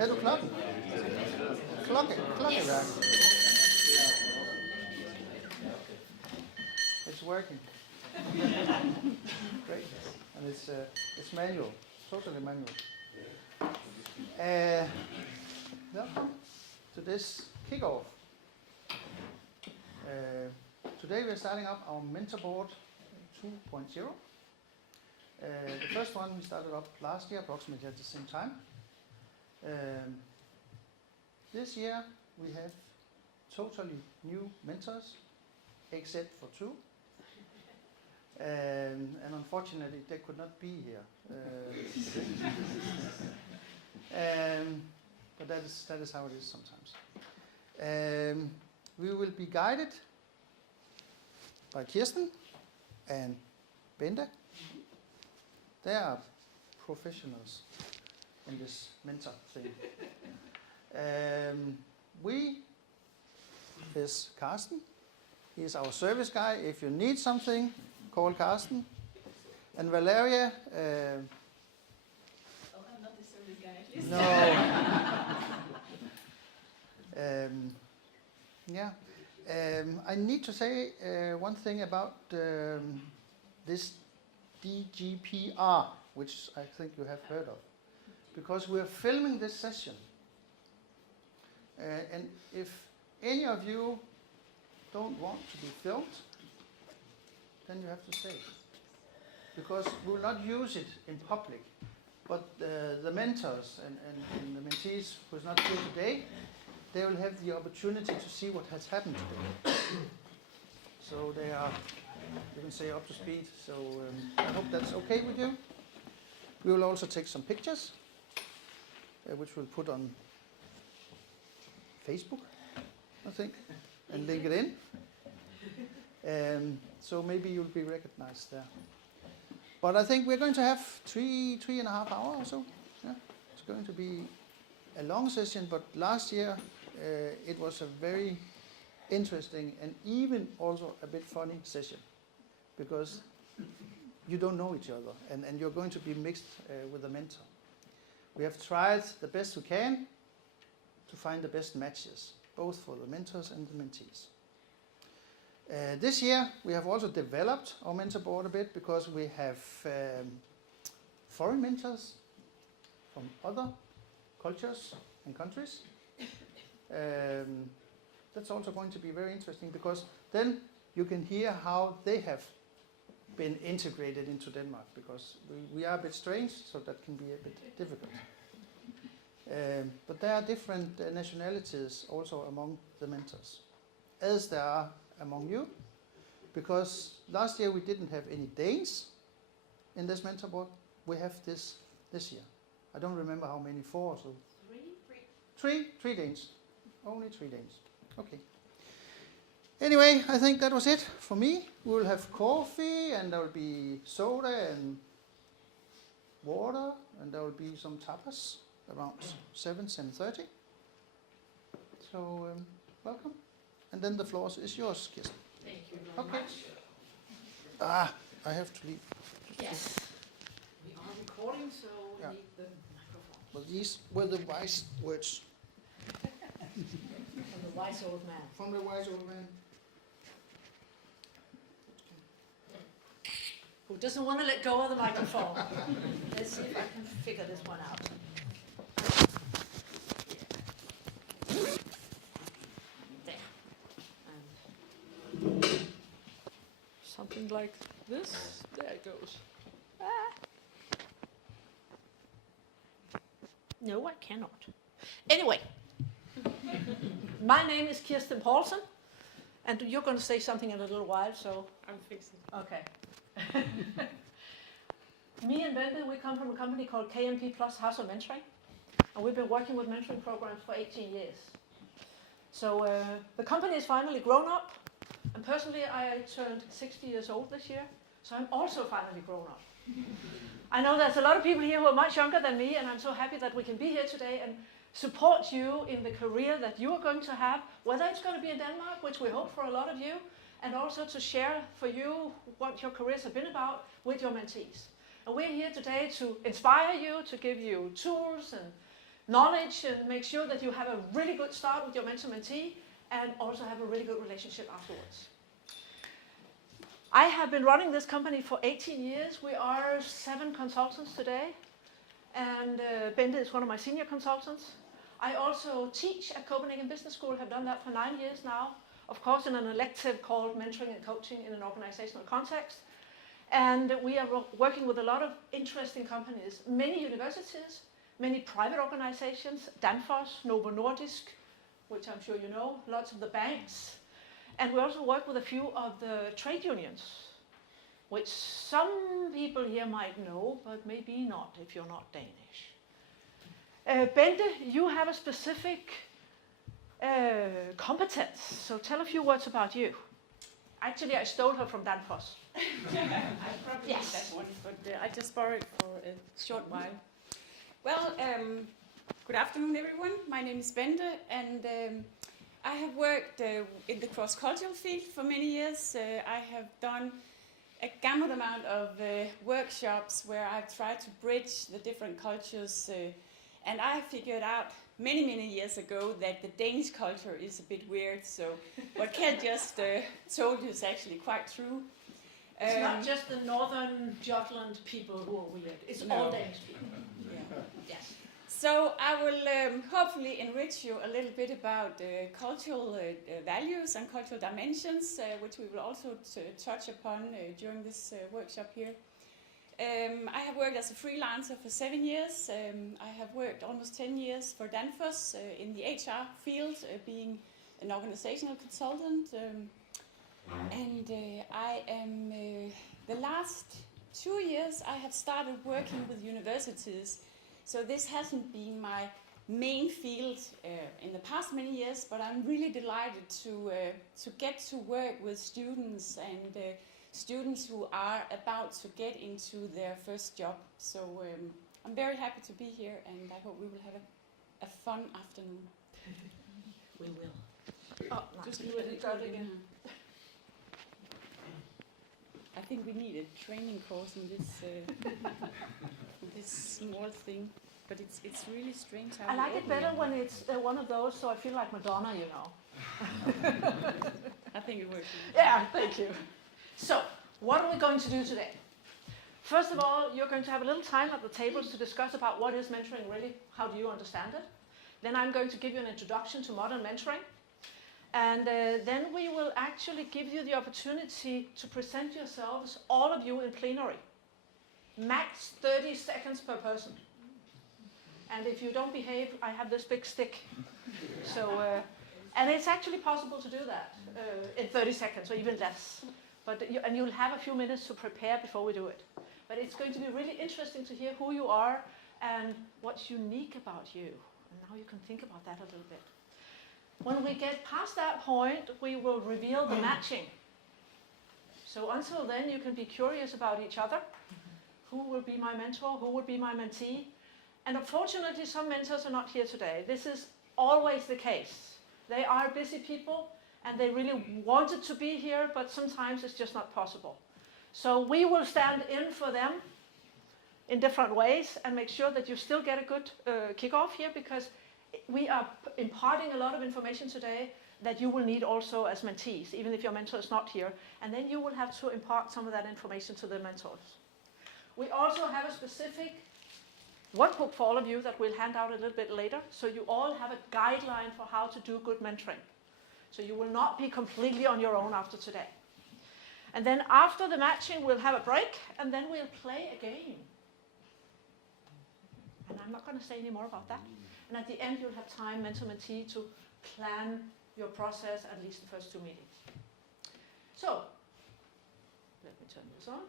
Er du klokken? Klokkeværk. It's working. Great. And it's manual, totally manual. Welcome to this kickoff. Today we're starting up our mentor board 2.0. The first one we started up last year, approximately at the same time. This year we have totally new mentors, except for two. And unfortunately they could not be here. But that is how it is sometimes. We will be guided by Kirsten and Bente. They are professionals in this mentor thing. We is Carsten. He is our service guy. If you need something, call Carsten. And Valeria. I'm not the service guy, at least. No. I need to say one thing about this DGPR, which I think you have heard of, because we're filming this session. And if any of you don't want to be filmed, then you have to say it. Because we will not use it in public, but the mentors and the mentees who is not here today, they will have the opportunity to see what has happened today. So they are, you can say, up to speed. So I hope that's okay with you. We will also take some pictures, which we'll put on Facebook, I think, and link it in. So maybe you'll be recognized there. But I think we're going to have 3.5 hours or so. Yeah? It's going to be a long session, but last year it was a very interesting and even also a bit funny session, because you don't know each other and you're going to be mixed with a mentor. We have tried the best we can to find the best matches, both for the mentors and the mentees. This year we have also developed our mentor board a bit, because we have foreign mentors from other cultures and countries. That's also going to be very interesting, because then you can hear how they have been integrated into Denmark, because we are a bit strange, so that can be a bit difficult. But there are different nationalities also among the mentors, as there are among you, because last year we didn't have any Danes in this mentor board. We have this year. I don't remember how many, 4 or so. Three Danes. Only 3 Danes. Okay. Anyway, I think that was it for me. We will have coffee, and there will be soda and water, and there will be some tapas around 7:30. So welcome. And then the floor is yours, Kirsten. Thank you very much. I have to leave. Yes. We are recording, so we need the microphone. Well, these were the wise words. From the wise old man. From the wise old man. Who doesn't want to let go of the microphone. Let's see if I can figure this one out. Something like this. There it goes. No, I cannot. Anyway, my name is Kirsten Poulsen, and you're going to say something in a little while, so... I'm fixing. Okay. Me and Bente, we come from a company called KMP House of Mentoring, and we've been working with mentoring programs for 18 years. So the company is finally grown up. And personally, I turned 60 years old this year, so I'm also finally grown up. I know there's a lot of people here who are much younger than me, and I'm so happy that we can be here today and support you in the career that you are going to have, whether it's going to be in Denmark, which we hope for a lot of you, and also to share for you what your careers have been about with your mentees. And we're here today to inspire you, to give you tools and knowledge and make sure that you have a really good start with your mentor-mentee and also have a really good relationship afterwards. I have been running this company for 18 years. We are 7 consultants today, and Bente is one of my senior consultants. I also teach at Copenhagen Business School, have done that for 9 years now, of course in an elective called Mentoring and Coaching in an organizational context. And we are working with a lot of interesting companies, many universities, many private organizations, Danfoss, Nov.1, which I'm sure you know, lots of the banks. And we also work with a few of the trade unions, which some people here might know, but maybe not if you're not Danish. Bente, you have a specific competence, so tell a few words about you. Actually, I stole her from Danfoss. I probably Yes. that one, but I just borrowed it for a short while. Well, good afternoon, everyone. My name is Bente, and I have worked in the cross-cultural field for many years. I have done a gamut amount of workshops where I've tried to bridge the different cultures, and I figured out many years ago that the Danish culture is a bit weird, so what Keld just told you is actually quite true. It's not just the northern Jutland people who are weird, it's all Danish people. Yeah. Yes. So I will hopefully enrich you a little bit about cultural values and cultural dimensions, which we will also touch upon during this workshop here. I have worked as a freelancer for 7 years. I have worked almost 10 years for Danfoss in the HR field, being an organizational consultant. And I am, the last 2 years, I have started working with universities. So this hasn't been my main field in the past many years, but I'm really delighted to get to work with students and students who are about to get into their first job. So I'm very happy to be here, and I hope we will have a fun afternoon. We will. Oh, nice. Just You got it again. I think we need a training course in this this small thing, but it's really strange how. I like it better when it's one of those, so I feel like Madonna, you know. I think it works. Yeah, thank you. So, what are we going to do today? First of all, you're going to have a little time at the tables to discuss about what is mentoring really, how do you understand it. Then I'm going to give you an introduction to modern mentoring. And then we will actually give you the opportunity to present yourselves, all of you in plenary. Max 30 seconds per person. And if you don't behave, I have this big stick. So, and it's actually possible to do that in 30 seconds or even less. But and you'll have a few minutes to prepare before we do it. But it's going to be really interesting to hear who you are and what's unique about you. And now you can think about that a little bit. When we get past that point, we will reveal the matching. So until then, you can be curious about each other. Who will be my mentor? Who will be my mentee? And unfortunately, some mentors are not here today. This is always the case. They are busy people, and they really wanted to be here, but sometimes it's just not possible. So we will stand in for them in different ways and make sure that you still get a good kickoff here, because we are imparting a lot of information today that you will need also as mentees, even if your mentor is not here. And then you will have to impart some of that information to the mentors. We also have a specific workbook for all of you that we'll hand out a little bit later, so you all have a guideline for how to do good mentoring. So you will not be completely on your own after today. And then after the matching, we'll have a break, and then we'll play a game. And I'm not going to say any more about that. And at the end, you'll have time, mentor-mentee, to plan your process, at least the first 2 meetings. So, let me turn this on.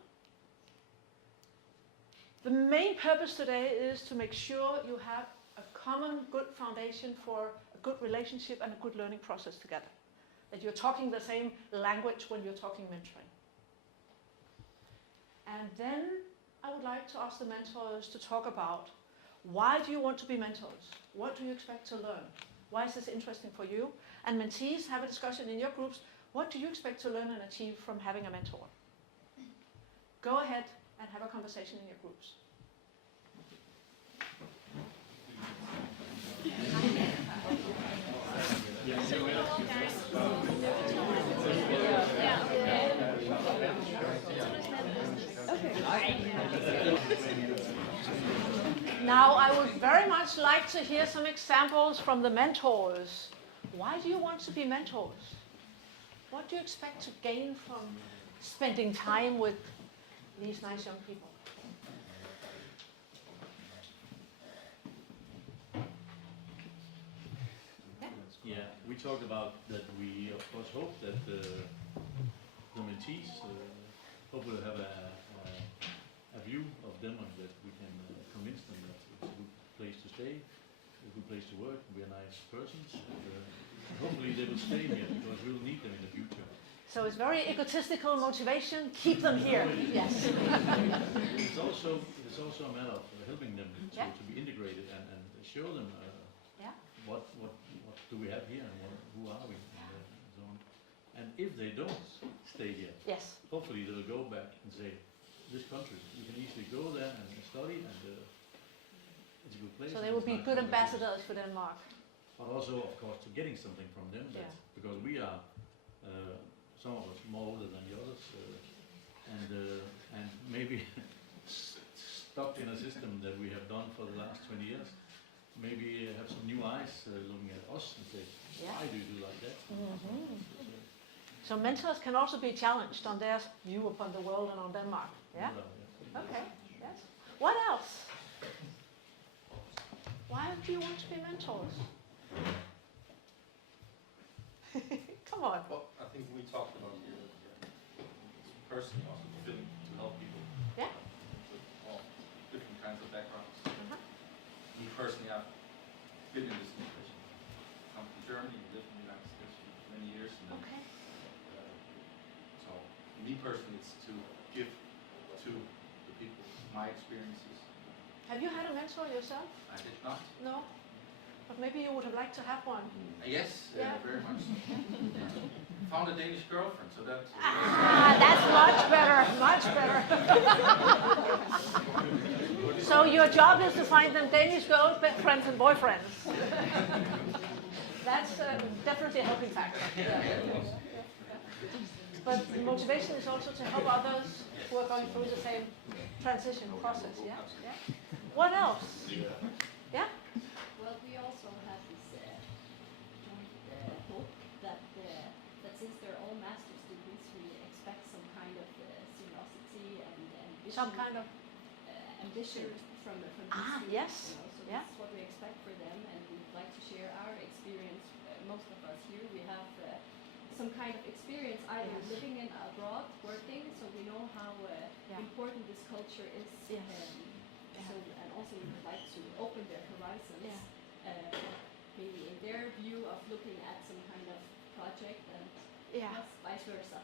The main purpose today is to make sure you have a common good foundation for a good relationship and a good learning process together. That you're talking the same language when you're talking mentoring. And then I would like to ask the mentors to talk about, why do you want to be mentors? What do you expect to learn? Why is this interesting for you? And mentees, have a discussion in your groups. What do you expect to learn and achieve from having a mentor? Go ahead and have a conversation in your groups. Now, I would very much like to hear some examples from the mentors. Why do you want to be mentors? What do you expect to gain from spending time with these nice young people? Yeah, we talked about that we of course hope that the mentees hopefully have a view of Denmark, that we can convince them that it's a good place to stay, a good place to work, we are nice persons, and hopefully they will stay here because we will need them in the future. So it's very egotistical motivation, keep them here. Yes. It's also a matter of helping them to be integrated and show them what do we have here and who are we and so on. And if they don't stay here, yes, hopefully they'll go back and say, this country, you can easily go there and study, and it's a good place. so they will be good ambassadors for Denmark. But also, of course, to getting something from them, because we are, some of us more older than the others, and maybe stuck in a system that we have done for the last 20 years. Maybe have some new eyes looking at us and say, why do you do like that? So mentors can also be challenged on their view upon the world and on Denmark. Yeah? Okay, yes. What else? Why do you want to be mentors? Come on. Well, I think we talked about here personally also feeling to help people. Yeah. With all different kinds of backgrounds. Me personally, I've been in this situation. Come from Germany, lived in the United States for many years, and then, Okay. so me personally, it's to give to the people my experiences. Have you had a mentor yourself? I did not. No? But maybe you would have liked to have one. Yes, very much. Found a Danish girlfriend, so that's. That's much better, much better. So your job is to find them Danish girlfriends and boyfriends. That's definitely a helping factor. But the motivation is also to help others who are going through the same transition process. Yeah. What else? Yeah. Well, we also have this joint hope that since they're all master students, we expect some kind of seriosity and ambition. Some kind of ambition from these students. Yes. So Yeah. this is what we expect for them, and we'd like to share our experience. Most of us here, we have some kind of experience either living in abroad, working, so we know how important this culture is. So, and also we would like to open their horizons, maybe in their view of looking at some kind of project, and vice versa.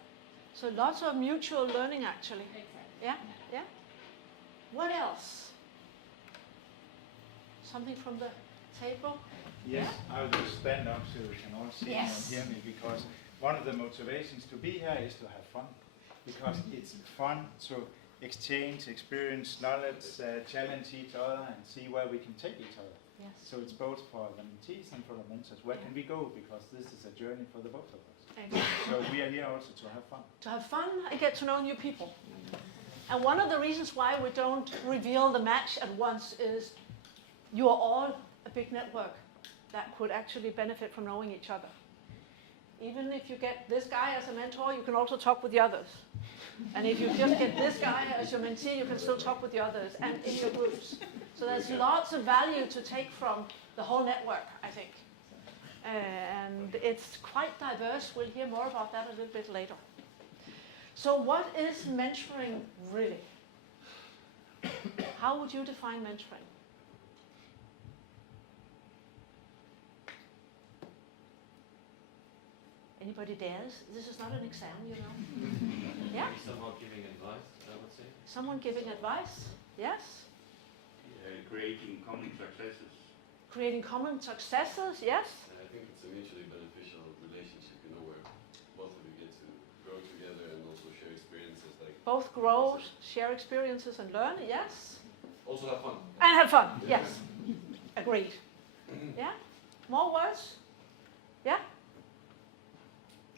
So lots of mutual learning actually. Exactly. Yeah. What else? Something from the table? Yes, I will just stand up so you can all see me and hear me, because one of the motivations to be here is to have fun, because it's fun to exchange, experience, knowledge, challenge each other and see where we can take each other. Yes. So it's both for the mentees and for the mentors. Where can we go? Because this is a journey for the both of us. Exactly. So we are here also to have fun. To have fun and get to know new people. And one of the reasons why we don't reveal the match at once is you are all a big network that could actually benefit from knowing each other. Even if you get this guy as a mentor, you can also talk with the others. And if you just get this guy as your mentee, you can still talk with the others and in your groups. So there's lots of value to take from the whole network, I think. And it's quite diverse. We'll hear more about that a little bit later. So what is mentoring really? How would you define mentoring? Anybody dares? This is not an exam, you know. Yeah? Somehow giving advice, I would say. Someone giving advice? Yes? Creating common successes. Creating common successes? Yes? I think it's a mutually beneficial relationship, where both of you get both grow, share experiences and learn, yes. Also have fun. And have fun, yes. Agreed. Yeah? More words? Yeah?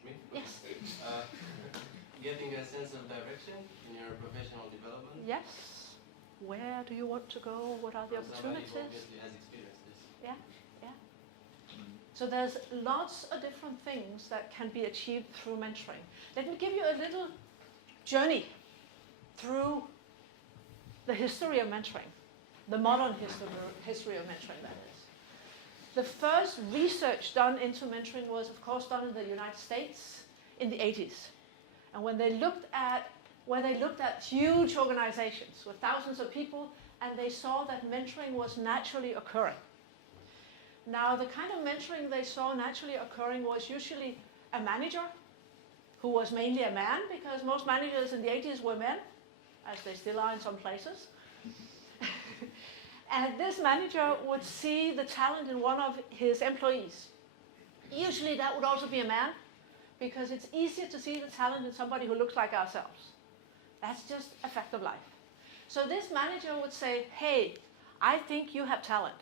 Me? Yes. Getting a sense of direction in your professional development. Yes. Where do you want to go? What are the For somebody who opportunities? obviously has experienced this. Yeah, yeah. So there's lots of different things that can be achieved through mentoring. Let me give you a little journey through the history of mentoring, the modern history of mentoring, that is. The first research done into mentoring was, of course, done in the United States in the 80s. And when they looked at huge organizations with thousands of people, and they saw that mentoring was naturally occurring. Now, the kind of mentoring they saw naturally occurring was usually a manager, who was mainly a man, because most managers in the 80s were men, as they still are in some places. And this manager would see the talent in one of his employees. Usually that would also be a man, because it's easier to see the talent in somebody who looks like ourselves. That's just a fact of life. So this manager would say, hey, I think you have talent.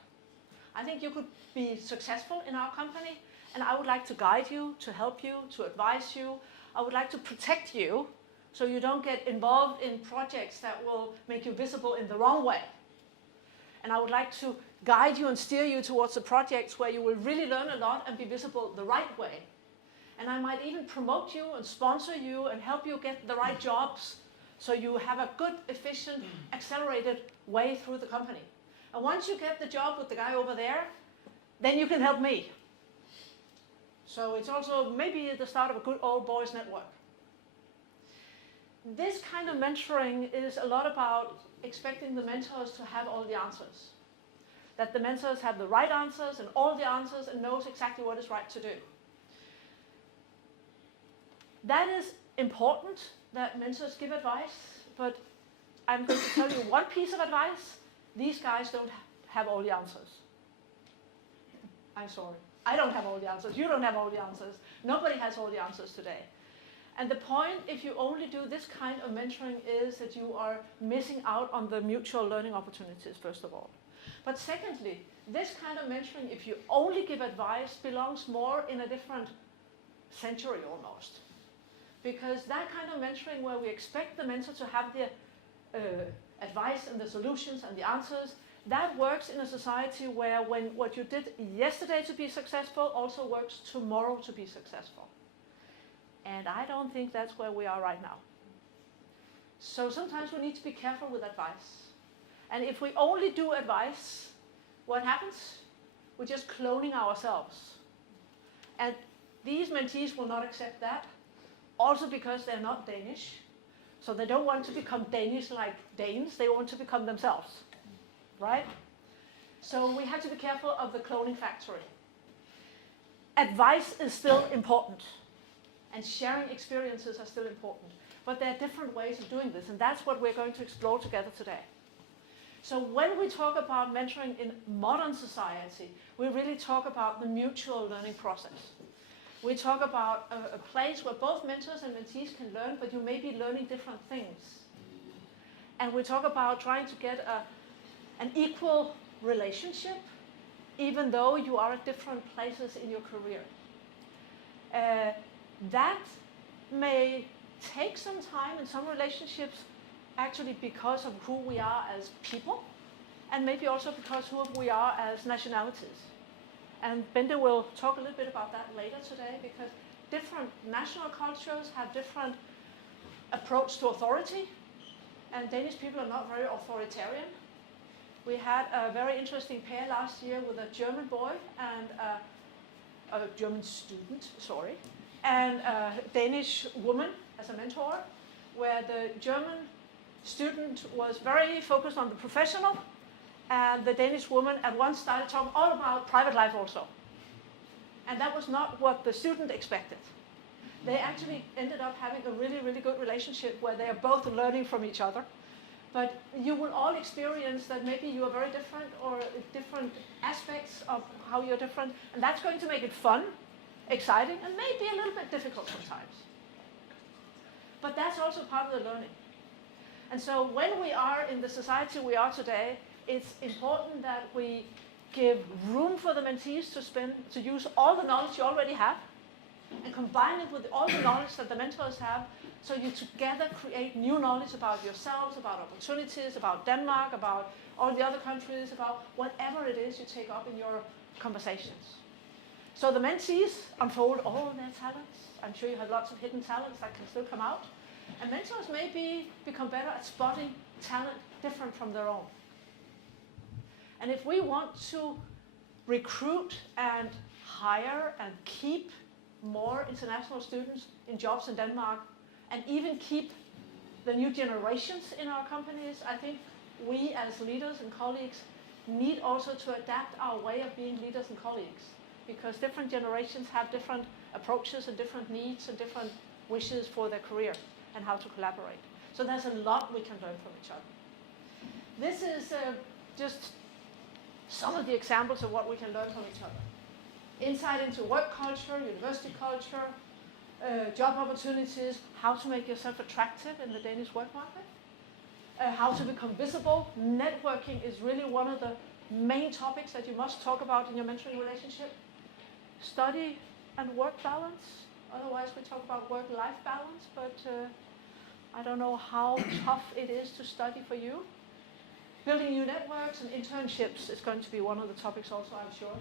I think you could be successful in our company, and I would like to guide you, to help you, to advise you. I would like to protect you so you don't get involved in projects that will make you visible in the wrong way. And I would like to guide you and steer you towards the projects where you will really learn a lot and be visible the right way. And I might even promote you and sponsor you and help you get the right jobs so you have a good, efficient, accelerated way through the company. And once you get the job with the guy over there, then you can help me. So it's also maybe the start of a good old boys network. This kind of mentoring is a lot about expecting the mentors to have all the answers. That the mentors have the right answers and all the answers and knows exactly what is right to do. That is important, that mentors give advice, but I'm going to tell you one piece of advice. These guys don't have all the answers. I'm sorry. I don't have all the answers. You don't have all the answers. Nobody has all the answers today. And the point, if you only do this kind of mentoring, is that you are missing out on the mutual learning opportunities, first of all. But secondly, this kind of mentoring, if you only give advice, belongs more in a different century almost. Because that kind of mentoring where we expect the mentor to have the advice and the solutions and the answers, that works in a society where what you did yesterday to be successful also works tomorrow to be successful. And I don't think that's where we are right now. So sometimes we need to be careful with advice. And if we only do advice, what happens? We're just cloning ourselves. And these mentees will not accept that, also because they're not Danish. So they don't want to become Danish like Danes, they want to become themselves, right? So we have to be careful of the cloning factory. Advice is still important, and sharing experiences are still important. But there are different ways of doing this, and that's what we're going to explore together today. So when we talk about mentoring in modern society, we really talk about the mutual learning process. We talk about a place where both mentors and mentees can learn, but you may be learning different things. And we talk about trying to get an equal relationship, even though you are at different places in your career. That may take some time in some relationships, actually because of who we are as people, and maybe also because who we are as nationalities. And Bente will talk a little bit about that later today, because different national cultures have different approach to authority, and Danish people are not very authoritarian. We had a very interesting pair last year with a German boy and a German student, and a Danish woman as a mentor, where the German student was very focused on the professional, and the Danish woman at once started talking all about private life also. And that was not what the student expected. They actually ended up having a really, really good relationship where they are both learning from each other. But you will all experience that maybe you are very different, or different aspects of how you're different, and that's going to make it fun, exciting, and maybe a little bit difficult sometimes. But that's also part of the learning. And so when we are in the society we are today, it's important that we give room for the mentees to use all the knowledge you already have and combine it with all the knowledge that the mentors have, so you together create new knowledge about yourselves, about opportunities, about Denmark, about all the other countries, about whatever it is you take up in your conversations. So the mentees unfold all their talents. I'm sure you have lots of hidden talents that can still come out. And mentors maybe become better at spotting talent different from their own. And if we want to recruit and hire and keep more international students in jobs in Denmark, and even keep the new generations in our companies, I think we as leaders and colleagues need also to adapt our way of being leaders and colleagues, because different generations have different approaches and different needs and different wishes for their career and how to collaborate. So there's a lot we can learn from each other. This is just some of the examples of what we can learn from each other. Insight into work culture, university culture, job opportunities, how to make yourself attractive in the Danish work market, how to become visible. Networking is really one of the main topics that you must talk about in your mentoring relationship. Study and work balance. Otherwise we talk about work-life balance, but I don't know how tough it is to study for you. Building new networks and internships is going to be one of the topics also, I'm sure.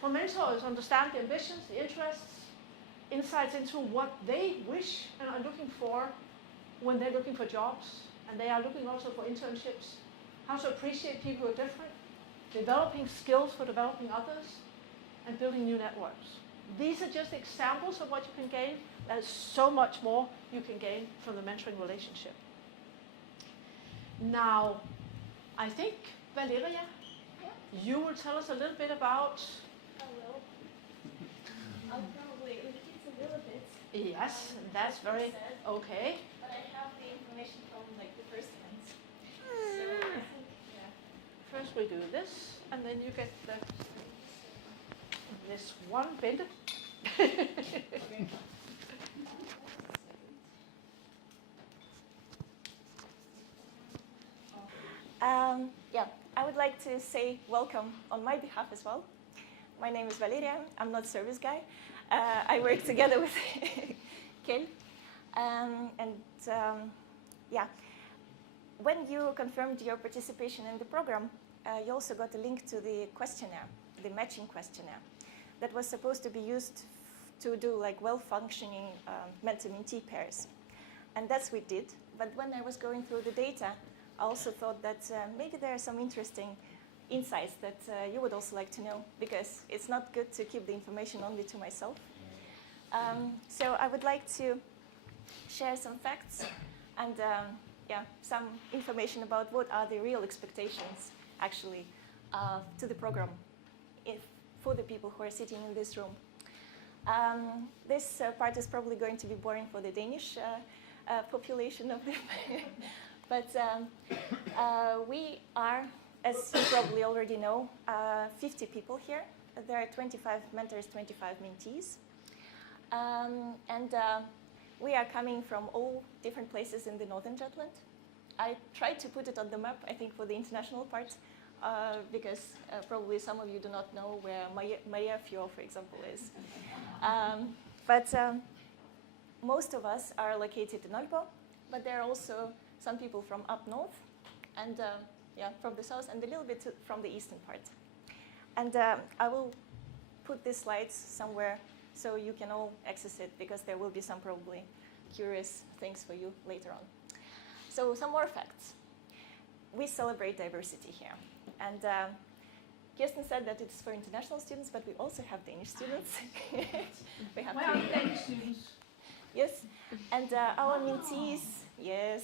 For mentors, understand the ambitions, the interests, insights into what they wish and are looking for when they're looking for jobs, and they are looking also for internships. How to appreciate people who are different, developing skills for developing others, and building new networks. These are just examples of what you can gain. There's so much more you can gain from the mentoring relationship. Now, I think, Valeria, you will tell us a little bit about... I will. I'll probably repeat a little bit. Yes, that's very okay. But I have the information from like the first ones. So I think, yeah. First we do this, and then you get this one, Bente. Yeah, I would like to say welcome on my behalf as well. My name is Valeria. I'm not service guy. I work together with Keld. Yeah, when you confirmed your participation in the program, you also got a link to the questionnaire, the matching questionnaire, that was supposed to be used to do like well-functioning mentor-mentee pairs. And that's what we did. But when I was going through the data, I also thought that maybe there are some interesting insights that you would also like to know, because it's not good to keep the information only to myself. So I would like to share some facts and some information about what are the real expectations actually to the program for the people who are sitting in this room. This part is probably going to be boring for the Danish population of the but we are, as you probably already know, 50 people here. There are 25 mentors, 25 mentees. We are coming from all different places in the northern Jutland. I tried to put it on the map, I think, for the international part, because probably some of you do not know where Maria Fjord, for example, is. Most of us are located in Aalborg, but there are also some people from up north, and from the south, and a little bit from the eastern part. And I will put these slides somewhere so you can all access it, because there will be some probably curious things for you later on. So some more facts. We celebrate diversity here. And Kirsten said that it's for international students, but we also have Danish students. We have Where are the Danish students? Yes, and our mentees, yes,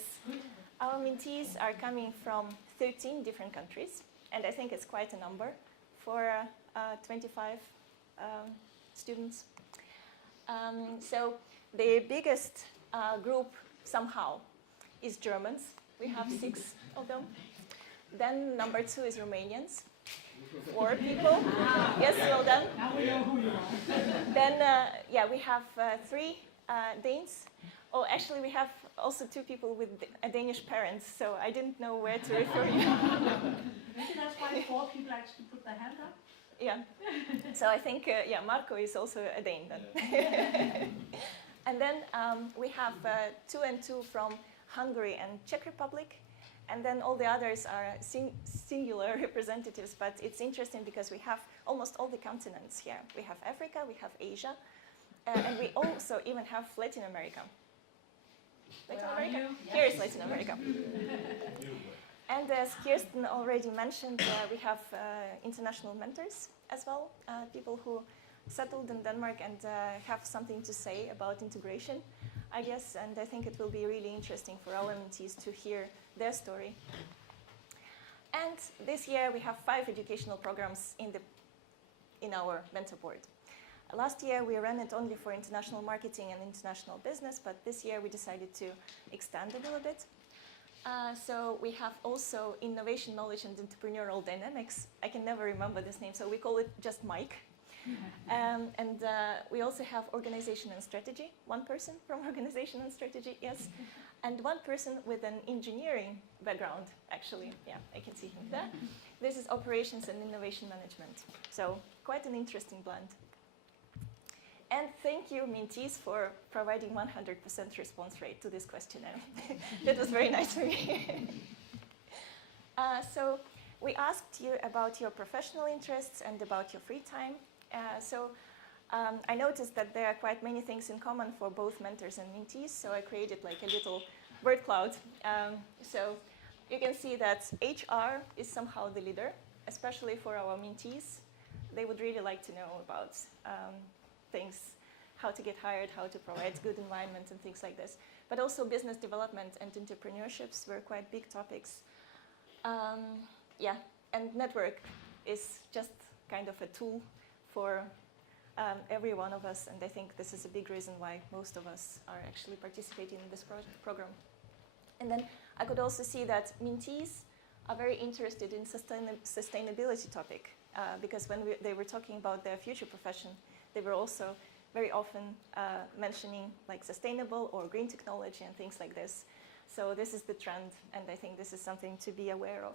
our mentees are coming from 13 different countries, and I think it's quite a number for 25 students. So the biggest group somehow is Germans. We have 6 of them. Then number 2 is Romanians. 4 people. Yes, well done. Now we know who you are. Then, we have 3 Danes. Oh, actually, we have also 2 people with Danish parents, so I didn't know where to refer you. Maybe that's why 4 people actually put their hand up. Yeah. So I think, yeah, Marco is also a Dane then. And then we have 2 and 2 from Hungary and Czech Republic. And then all the others are singular representatives, but it's interesting because we have almost all the continents here. We have Africa, we have Asia, and we also even have Latin America. Latin America? Here is Latin America. And as Kirsten already mentioned, we have international mentors as well, people who settled in Denmark and have something to say about integration, I guess, and I think it will be really interesting for our mentees to hear their story. And this year we have 5 educational programs in our mentor board. Last year we ran it only for international marketing and international business, but this year we decided to extend it a little bit. So we have also innovation, knowledge, and entrepreneurial dynamics. I can never remember this name, so we call it just Mike. And we also have organization and strategy, 1 person from organization and strategy, yes, and 1 person with an engineering background, actually. Yeah, I can see him there. This is operations and innovation management. So quite an interesting blend. And thank you, mentees, for providing 100% response rate to this questionnaire. That was very nice for me. So we asked you about your professional interests and about your free time. I noticed that there are quite many things in common for both mentors and mentees, so I created like a little word cloud. So you can see that HR is somehow the leader, especially for our mentees. They would really like to know about things, how to get hired, how to provide good environment and things like this. But also business development and entrepreneurships were quite big topics. Yeah, and network is just kind of a tool for every one of us, and I think this is a big reason why most of us are actually participating in this program. And then I could also see that mentees are very interested in sustainability topic, because when they were talking about their future profession, they were also very often mentioning like sustainable or green technology and things like this. So this is the trend, and I think this is something to be aware of.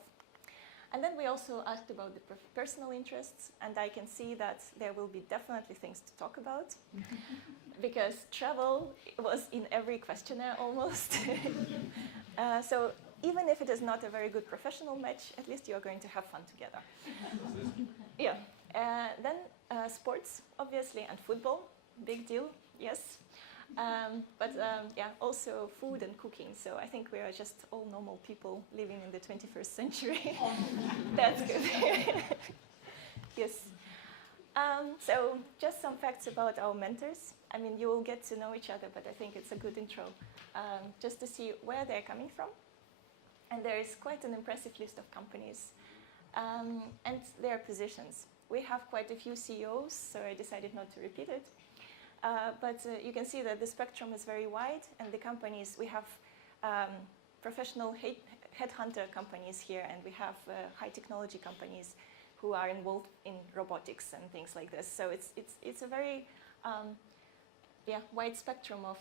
And then we also asked about the personal interests, and I can see that there will be definitely things to talk about, because travel was in every questionnaire almost. So even if it is not a very good professional match, at least you are going to have fun together. Yeah. Then sports, obviously, and football, big deal, yes. But yeah, also food and cooking. So I think we are just all normal people living in the 21st century. That's good. Yes. So just some facts about our mentors. I mean, you will get to know each other, but I think it's a good intro just to see where they're coming from. And there is quite an impressive list of companies and their positions. We have quite a few CEOs, so I decided not to repeat it. But you can see that the spectrum is very wide, and the companies, we have professional headhunter companies here, and we have high technology companies who are involved in robotics and things like this. So it's a very wide spectrum of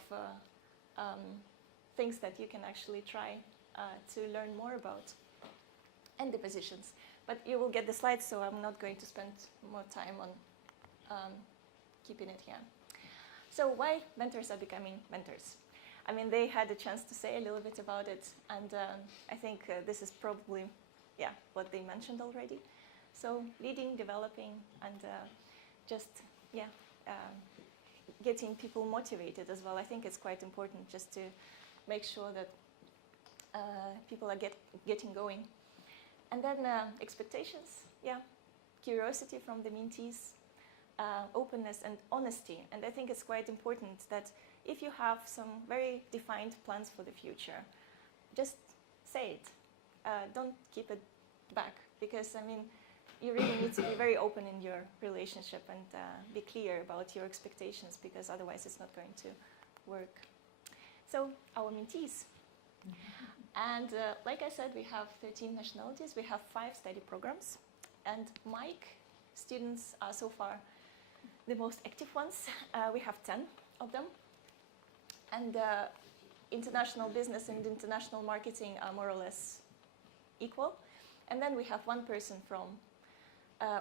things that you can actually try to learn more about, and the positions. But you will get the slides, so I'm not going to spend more time on keeping it here. So why mentors are becoming mentors? I mean, they had a chance to say a little bit about it, and I think this is probably, what they mentioned already. So leading, developing, and getting people motivated as well. I think it's quite important just to make sure that people are getting going. And then expectations, curiosity from the mentees, openness and honesty. And I think it's quite important that if you have some very defined plans for the future, just say it. Don't keep it back, because I mean, you really need to be very open in your relationship and be clear about your expectations, because otherwise it's not going to work. So our mentees. And like I said, we have 13 nationalities. We have 5 study programs. And Mike students are so far the most active ones. We have 10 of them. And international business and international marketing are more or less equal. And then we have one person from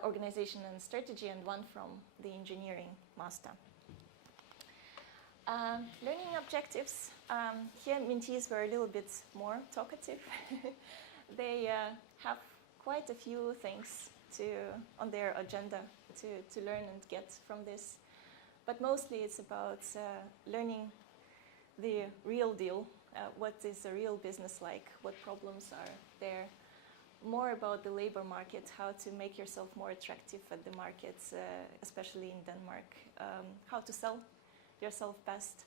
organization and strategy and one from the engineering master. Learning objectives. Here mentees were a little bit more talkative. They have quite a few things on their agenda to learn and get from this. But mostly it's about learning the real deal. What is a real business like? What problems are there? More about the labor market, how to make yourself more attractive at the markets, especially in Denmark. How to sell yourself best,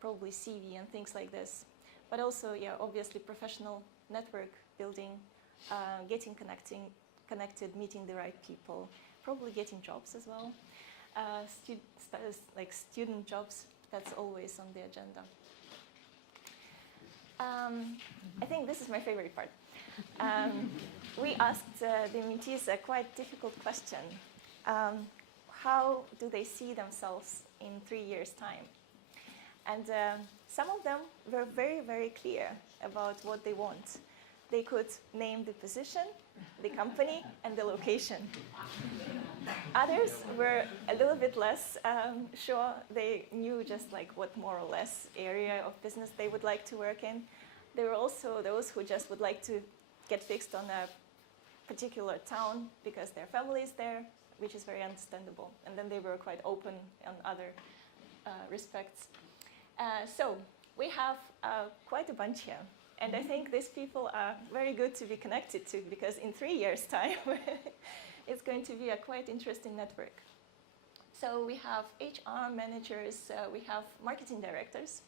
probably CV and things like this. But also, yeah, obviously professional network building, getting connected, meeting the right people, probably getting jobs as well. Student jobs, that's always on the agenda. I think this is my favorite part. We asked the mentees a quite difficult question. How do they see themselves in 3 years' time? And some of them were very, very clear about what they want. They could name the position, the company, and the location. Others were a little bit less sure. They knew just like what more or less area of business they would like to work in. There were also those who just would like to get fixed on a particular town because their family is there, which is very understandable. And then they were quite open on other respects. So we have quite a bunch here. And I think these people are very good to be connected to, because in 3 years' time, it's going to be a quite interesting network. So we have HR managers, we have marketing directors.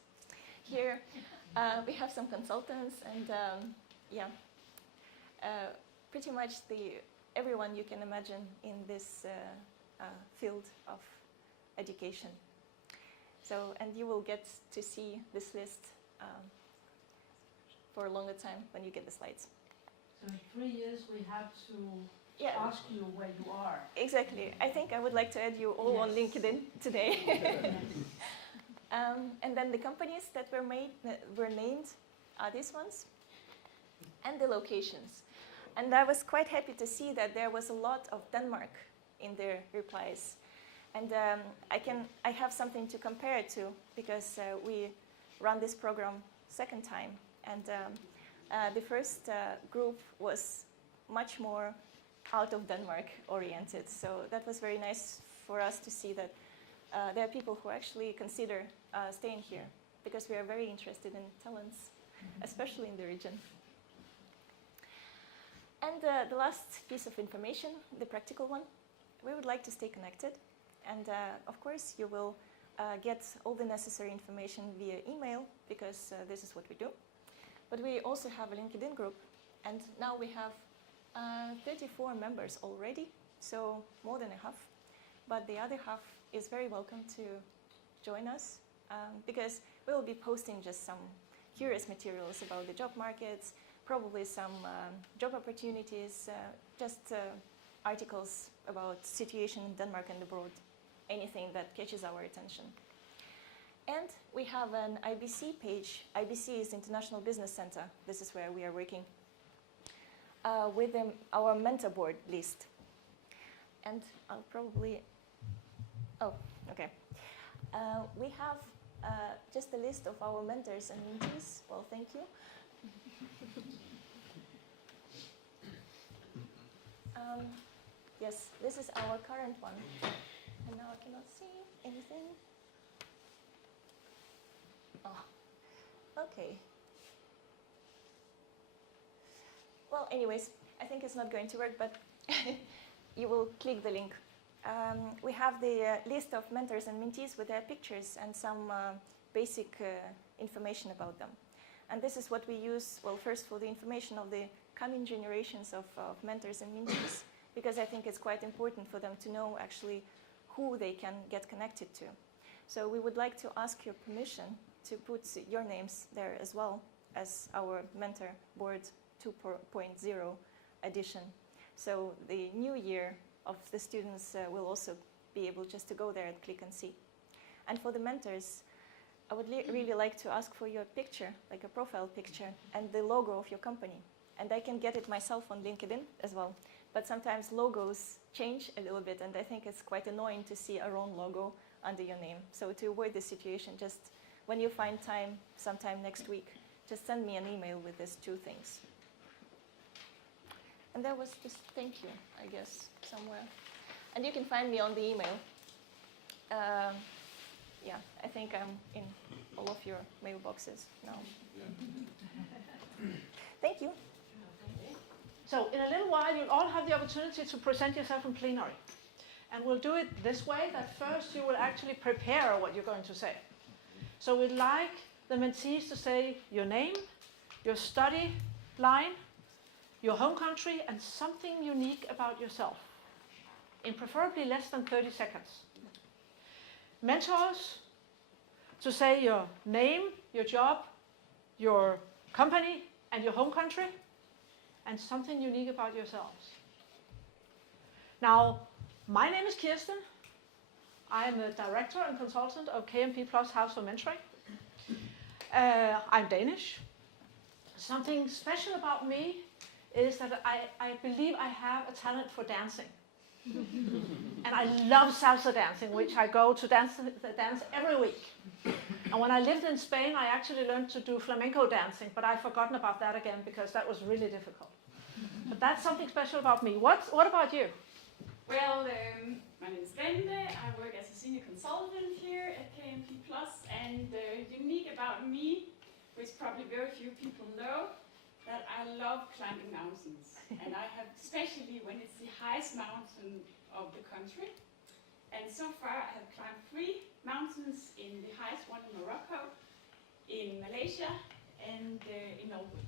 Here we have some consultants and pretty much everyone you can imagine in this field of education. So, and you will get to see this list for a longer time when you get the slides. So in 3 years we have to ask you where you are. Exactly. I think I would like to add you all on LinkedIn today. And then the companies that were named are these ones, and the locations. And I was quite happy to see that there was a lot of Denmark in their replies. And I have something to compare it to, because we run this program second time. And the first group was much more out of Denmark oriented. So that was very nice for us to see that there are people who actually consider staying here, because we are very interested in talents, especially in the region. And the last piece of information, the practical one, we would like to stay connected. And of course, you will get all the necessary information via email, because this is what we do. But we also have a LinkedIn group, and now we have 34 members already, so more than a half. But the other half is very welcome to join us, because we will be posting just some curious materials about the job markets, probably some job opportunities, just articles about situation in Denmark and abroad, anything that catches our attention. And we have an IBC page. IBC is International Business Center. This is where we are working with our mentor board list. And I'll probably, okay. We have just a list of our mentors and mentees. Well, thank you. Yes, this is our current one. And now I cannot see anything. Oh, okay. Well, anyways, I think it's not going to work, but you will click the link. We have the list of mentors and mentees with their pictures and some basic information about them. And this is what we use, well, first for the information of the coming generations of mentors and mentees, because I think it's quite important for them to know actually who they can get connected to. So we would like to ask your permission to put your names there as well as our mentor board 2.0 edition. So the new year of the students will also be able just to go there and click and see. And for the mentors, I would really like to ask for your picture, like a profile picture, and the logo of your company. And I can get it myself on LinkedIn as well. But sometimes logos change a little bit, and I think it's quite annoying to see our own logo under your name. So to avoid this situation, just when you find time, sometime next week, just send me an email with these two things. And there was this thank you, I guess, somewhere. And you can find me on the email. Yeah, I think I'm in all of your mailboxes now. Thank you. So in a little while, you'll all have the opportunity to present yourself in plenary. And we'll do it this way, that first you will actually prepare what you're going to say. So we'd like the mentees to say your name, your study line, your home country, and something unique about yourself, in preferably less than 30 seconds. Mentors, to say your name, your job, your company, and your home country, and something unique about yourselves. Now, my name is Kirsten. I am a director and consultant of KMP House of Mentoring. I'm Danish. Something special about me is that I believe I have a talent for dancing. And I love salsa dancing, which I go to dance every week. And when I lived in Spain, I actually learned to do flamenco dancing, but I've forgotten about that again because that was really difficult. But that's something special about me. What about you? Well, my name is Bente. I work as a senior consultant here at KMP and unique about me, which probably very few people know, that I love climbing mountains. And I have, especially when it's the highest mountain of the country. And so far I have climbed 3 mountains, in the highest one in Morocco, in Malaysia, and in Norway.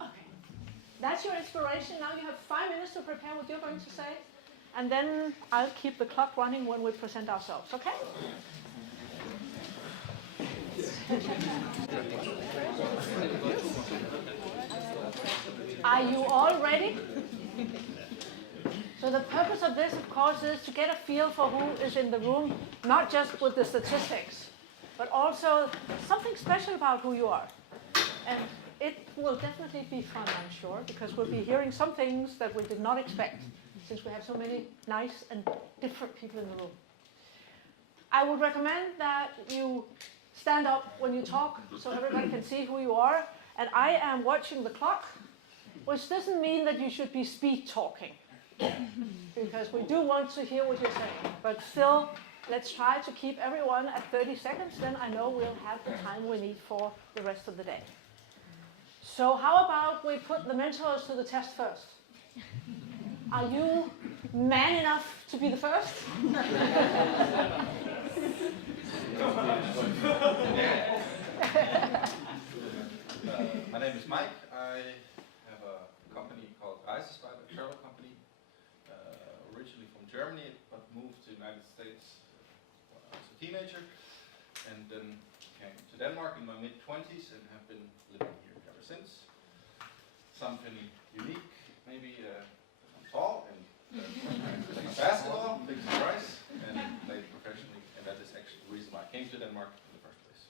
Okay. That's your inspiration. Now you have 5 minutes to prepare what you're going to say. And then I'll keep the clock running when we present ourselves, okay? Are you all ready? So the purpose of this, of course, is to get a feel for who is in the room, not just with the statistics, but also something special about who you are. And it will definitely be fun, I'm sure, because we'll be hearing some things that we did not expect, since we have so many nice and different people in the room. I would recommend that you stand up when you talk so everybody can see who you are. And I am watching the clock, which doesn't mean that you should be speed talking, because we do want to hear what you're saying. But still, let's try to keep everyone at 30 seconds, then I know we'll have the time we need for the rest of the day. So how about we put the mentors to the test first? Are you man enough to be the first? My name is Mike. I have a company called Reisespejder, a travel company, originally from Germany, but moved to the United States when I was a teenager, and then came to Denmark in my mid-20s and have been living here ever since. Something unique, maybe I'm tall and play basketball, big surprise, and played professionally, and that is actually the reason why I came to Denmark in the first place.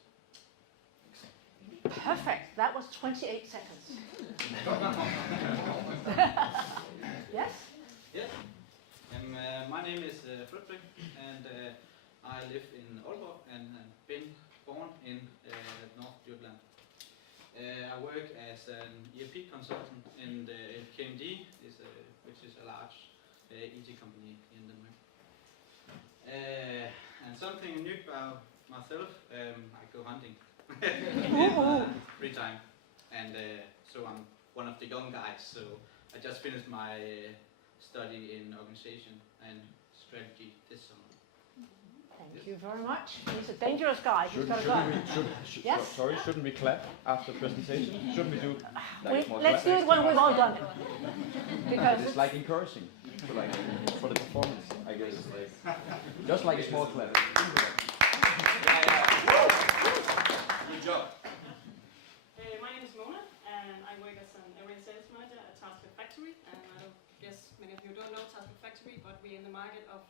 Perfect. That was 28 seconds. Yes? Yes. My name is Fredrik, and I live in Aalborg and been born in North Jutland. I work as an ERP consultant in the KMD, which is a large IT company in Denmark. And something new about myself, I go hunting free time, and so I'm one of the young guys. So I just finished my study in organization and strategy this summer. Thank you very much. He's a dangerous guy. He's got a gun. Yes? Sorry, shouldn't we clap after the presentation? Shouldn't we do like let's do it when we've all done it. Because it's like encouraging to like for the performance, I guess. Like, just like a small clap. Good job. My name is Mona, and I work as an area sales manager at Factory. And I guess many of you don't know Factory, but we're in the market of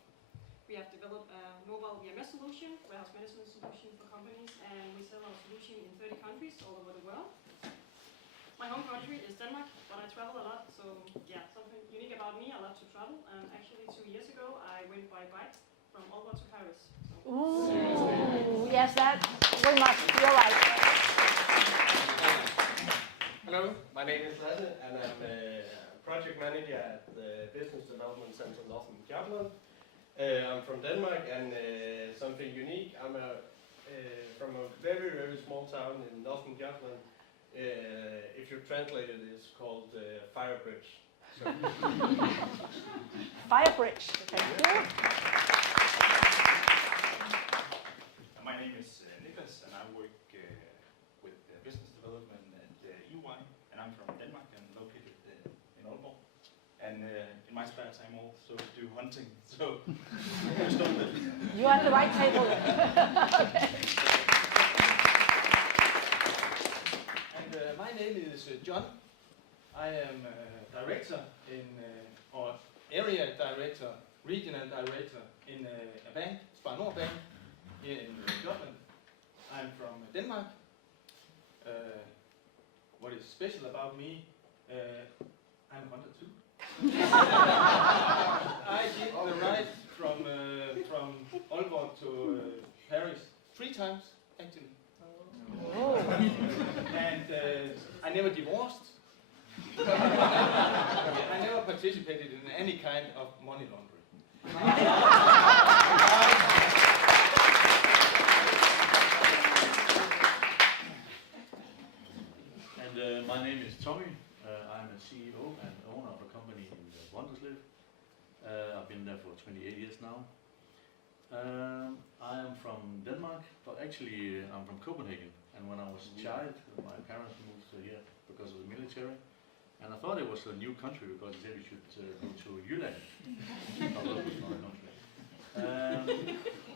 We have developed a mobile VMS solution, warehouse management solution for companies, and we sell our solution in 30 countries all over the world. My home country is Denmark, but I travel a lot, so yeah, something unique about me, I love to travel, and actually 2 years ago I went by bike from Aalborg to Paris. So. Ooh, yes, that we must, you're right. Hello, my name is Lasse, and I'm a project manager at the Business Development Center Nov.1. I'm from Denmark, and something unique, I'm from a very, very small town in Nov.1. If you translate it, it's called Fire Bridge. So. Fire Bridge, thank you. My name is Niklas, and I work with business development at EY, and I'm from Denmark and located in Aalborg. And in my spare time also do hunting, so you're at the right table. Okay. My name is John. I am director in, or area director, regional director in a bank, Spar Nord Bank, here in Dublin. I'm from Denmark. What is special about me, I'm a hunter too. I did the ride from Aalborg to Paris 3 times, actually. Oh. And I never divorced. I never participated in any kind of money laundering. And my name is Tommy. I'm a CEO and owner of a company in Wonderslev. I've been there for 28 years now. I am from Denmark, but actually I'm from Copenhagen. And when I was a child, my parents moved here because of the military. And I thought it was a new country because they said we should go to Jylland.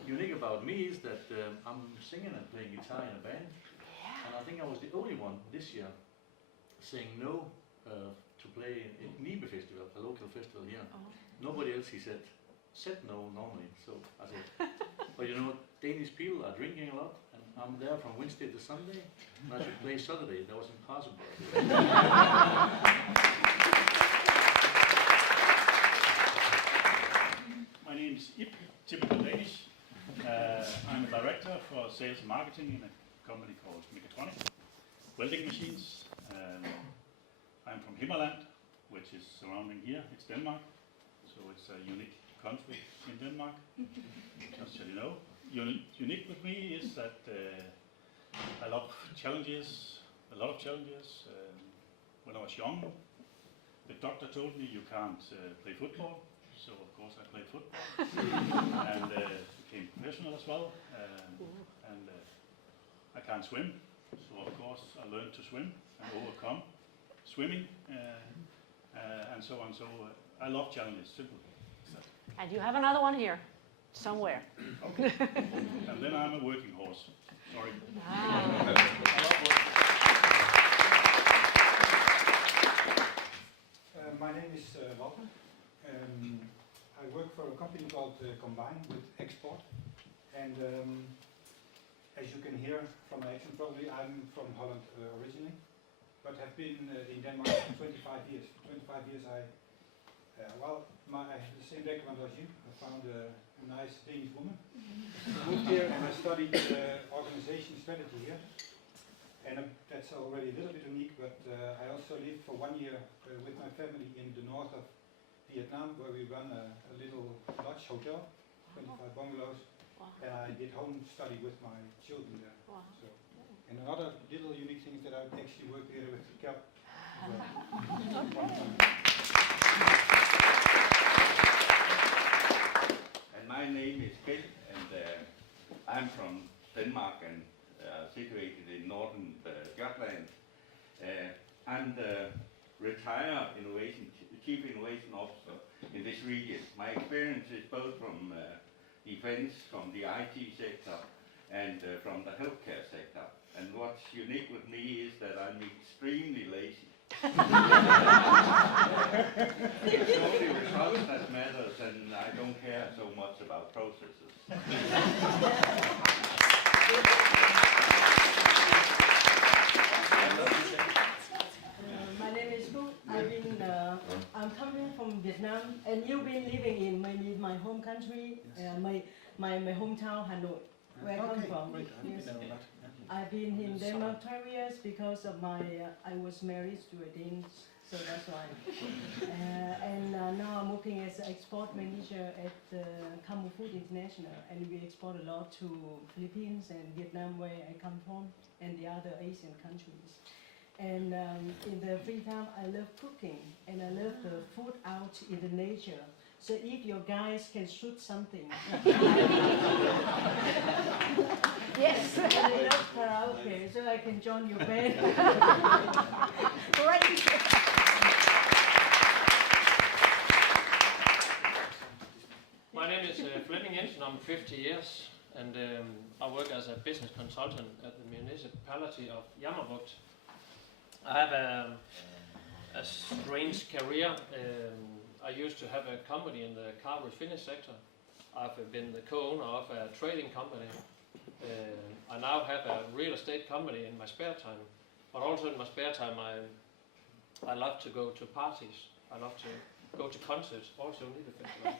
Unique about me is that I'm singing and playing guitar in a band. And I think I was the only one this year saying no to play in Nibe Festival, a local festival here. Nobody else, he said no normally. So I said, but you know, Danish people are drinking a lot. I'm there from Wednesday to Sunday, and I should play Saturday. That was impossible. My name is Ip, typical Danish. I'm a director for sales and marketing in a company called Mechatronic, welding machines. I'm from Himmerland, which is surrounding here. It's Denmark, so it's a unique country in Denmark, just so you know. Unique with me is that I love challenges, a lot of challenges. When I was young, the doctor told me you can't play football, so of course I played football and became professional as well. And I can't swim, so of course I learned to swim and overcome swimming and so on. So I love challenges, simple. And you have another one here. Somewhere. Okay. And then I'm a working horse. Sorry. My name is Walter. I work for a company called Combine with Export. And as you can hear from my accent, probably I'm from Holland originally, but have been in Denmark for 25 years. For 25 years I have the same background as you. I found a nice Danish woman. Moved here and I studied organization strategy here. And that's already a little bit unique, but I also lived for 1 year with my family in the north of Vietnam, where we run a little lodge hotel, 25 bungalows. Wow. And I did home study with my children there. Wow. So, and another little unique thing is that I actually work here with Keld. My name is Keld, and I'm from Denmark and situated in northern Jutland. I'm the retired chief innovation officer in this region. My experience is both from defense, from the IT sector, and from the healthcare sector. And what's unique with me is that I'm extremely lazy. It's only results that matters, and I don't care so much about process. My name is Gu. I'm coming from Vietnam, and you've been living in maybe my home country, my hometown, Hanoi, where I come from. Yes. I've been in Denmark 12 years because of I was married to a Danish, so that's why. Now I'm working as an export manager at KMP Food International, and we export a lot to Philippines and Vietnam, where I come from, and the other Asian countries. And in the free time, I love cooking, and I love the food out in the nature. So if your guys can shoot something, yes, and I love karaoke, so I can join your band. Great. My name is Flemming Jensen. I'm 50 years, and I work as a business consultant at the municipality of Jammerbugt. I have a strange career. I used to have a company in the car refinish sector. I've been the co-owner of a trading company. I now have a real estate company in my spare time, but also in my spare time I love to go to parties. I love to go to concerts, also need a festival.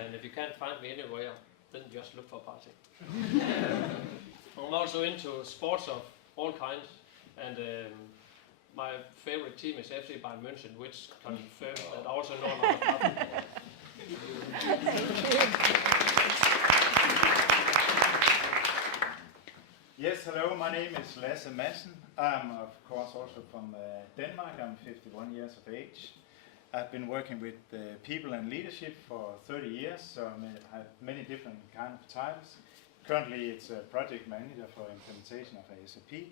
And if you can't find me anywhere, then just look for a party. I'm also into sports of all kinds, and my favorite team is FC Bayern München, which confirms that I also know a lot about football. Yes, hello, my name is Lasse Madsen. I'm of course also from Denmark. I'm 51 years of age. I've been working with people and leadership for 30 years, so I have many different kind of titles. Currently it's a project manager for implementation of a SAP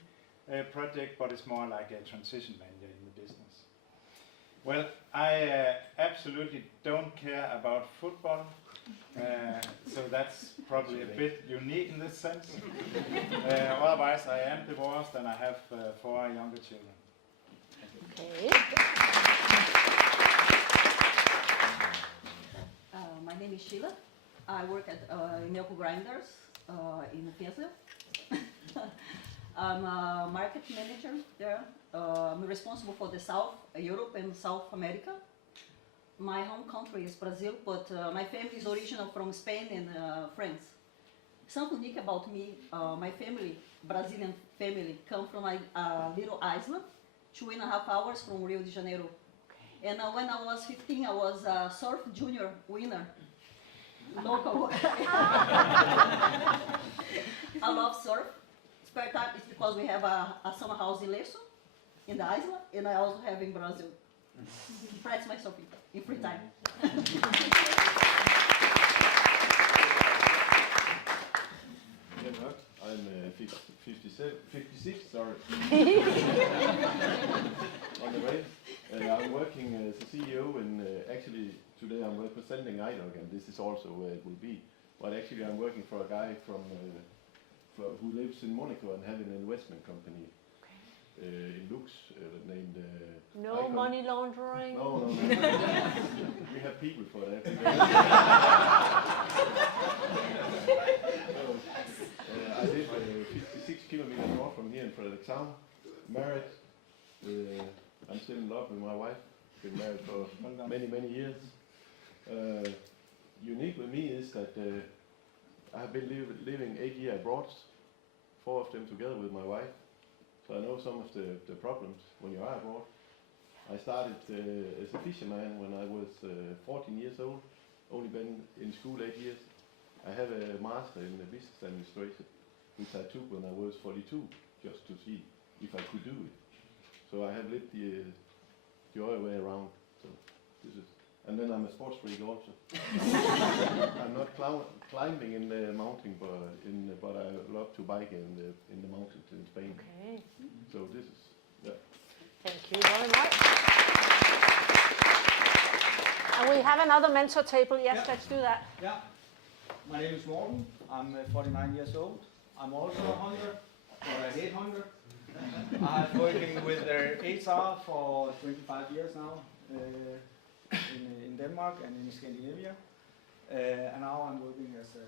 project, but it's more like a transition manager in the business. Well, I absolutely don't care about football, so that's probably a bit unique in this sense. Otherwise, I am divorced and I have 4 younger children. Okay. My name is Sheila. I work at Nelco Grinders in Fiesel. I'm a market manager there. I'm responsible for the South Europe and South America. My home country is Brazil, but my family is original from Spain and France. Something unique about me, my family, Brazilian family, come from a little island, 2.5 hours from Rio de Janeiro. Okay. And when I was 15, I was a surf junior winner. Local. I love surf. Spare time is because we have a summer house in Leso, in the island, and I also have in Brazil. Practice myself in free time. I'm 56, sorry. On the way. I'm working as a CEO, and actually today I'm representing IDOC, and this is also where it will be. But actually I'm working for a guy from who lives in Monaco and have an investment company in Lux named... No money laundering? No. We have people for that. I live 56 kilometers north from here in Frederikshavn, married. I'm still in love with my wife. Been married for many years. Unique with me is that I have been living 8 years abroad, 4 of them together with my wife. So I know some of the problems when you are abroad. I started as a fisherman when I was 14 years old, only been in school 8 years. I have a master in business administration, which I took when I was 42, just to see if I could do it. So I have lived the other way around. So this is, and then I'm a sports freak also. I'm not climbing in the mountain, but I love to bike in the mountains in Spain. Okay. So this is, yeah. Thank you very much. And we have another mentor table. Yes, let's do that. Yeah. My name is Morten. I'm 49 years old. I'm also a hunter, but I hate hunger. I've been working with HR for 25 years now in Denmark and in Scandinavia. And now I'm working as a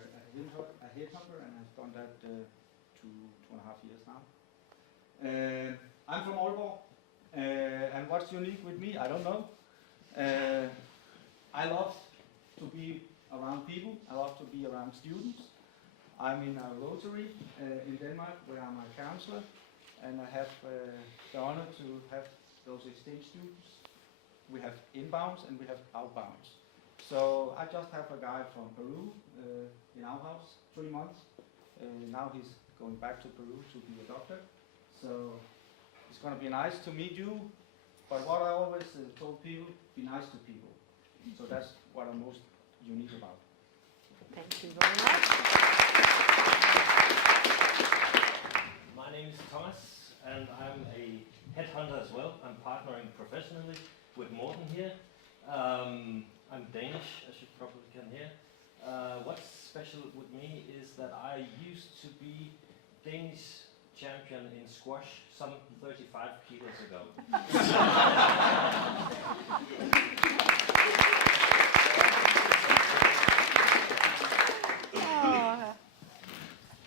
headhunter, and I've done that 2.5 years now. I'm from Aalborg, and what's unique with me, I don't know. I love to be around people. I love to be around students. I'm in a Rotary in Denmark, where I'm a counselor, and I have the honor to have those exchange students. We have inbounds and we have outbounds. So I just have a guy from Peru in our house, 3 months. Now he's going back to Peru to be a doctor. So it's going to be nice to meet you. But what I always told people, be nice to people. So that's what I'm most unique about. Thank you very much. My name is Thomas, and I'm a headhunter as well. I'm partnering professionally with Morten here. I'm Danish, as you probably can hear. What's special with me is that I used to be Danish champion in squash some 35 kilos ago.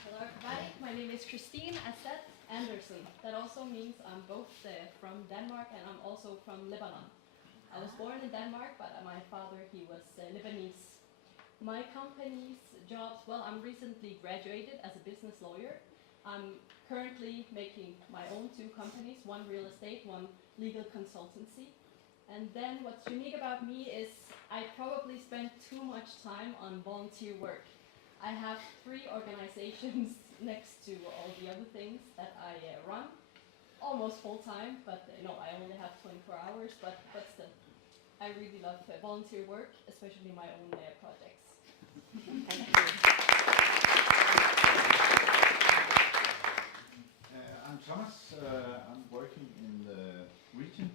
Hello everybody, my name is Kirsten Andersen. That also means I'm both from Denmark and I'm also from Lebanon. I was born in Denmark, but my father, he was Lebanese. My company's jobs, well, I'm recently graduated as a business lawyer. I'm currently making my own 2 companies, one real estate, one legal consultancy. And then what's unique about me is I probably spend too much time on volunteer work. I have 3 organizations next to all the other things that I run, almost full time, but no, I only have 24 hours, but still. I really love volunteer work, especially my own projects. Thank you. I'm Thomas. I'm working in the region,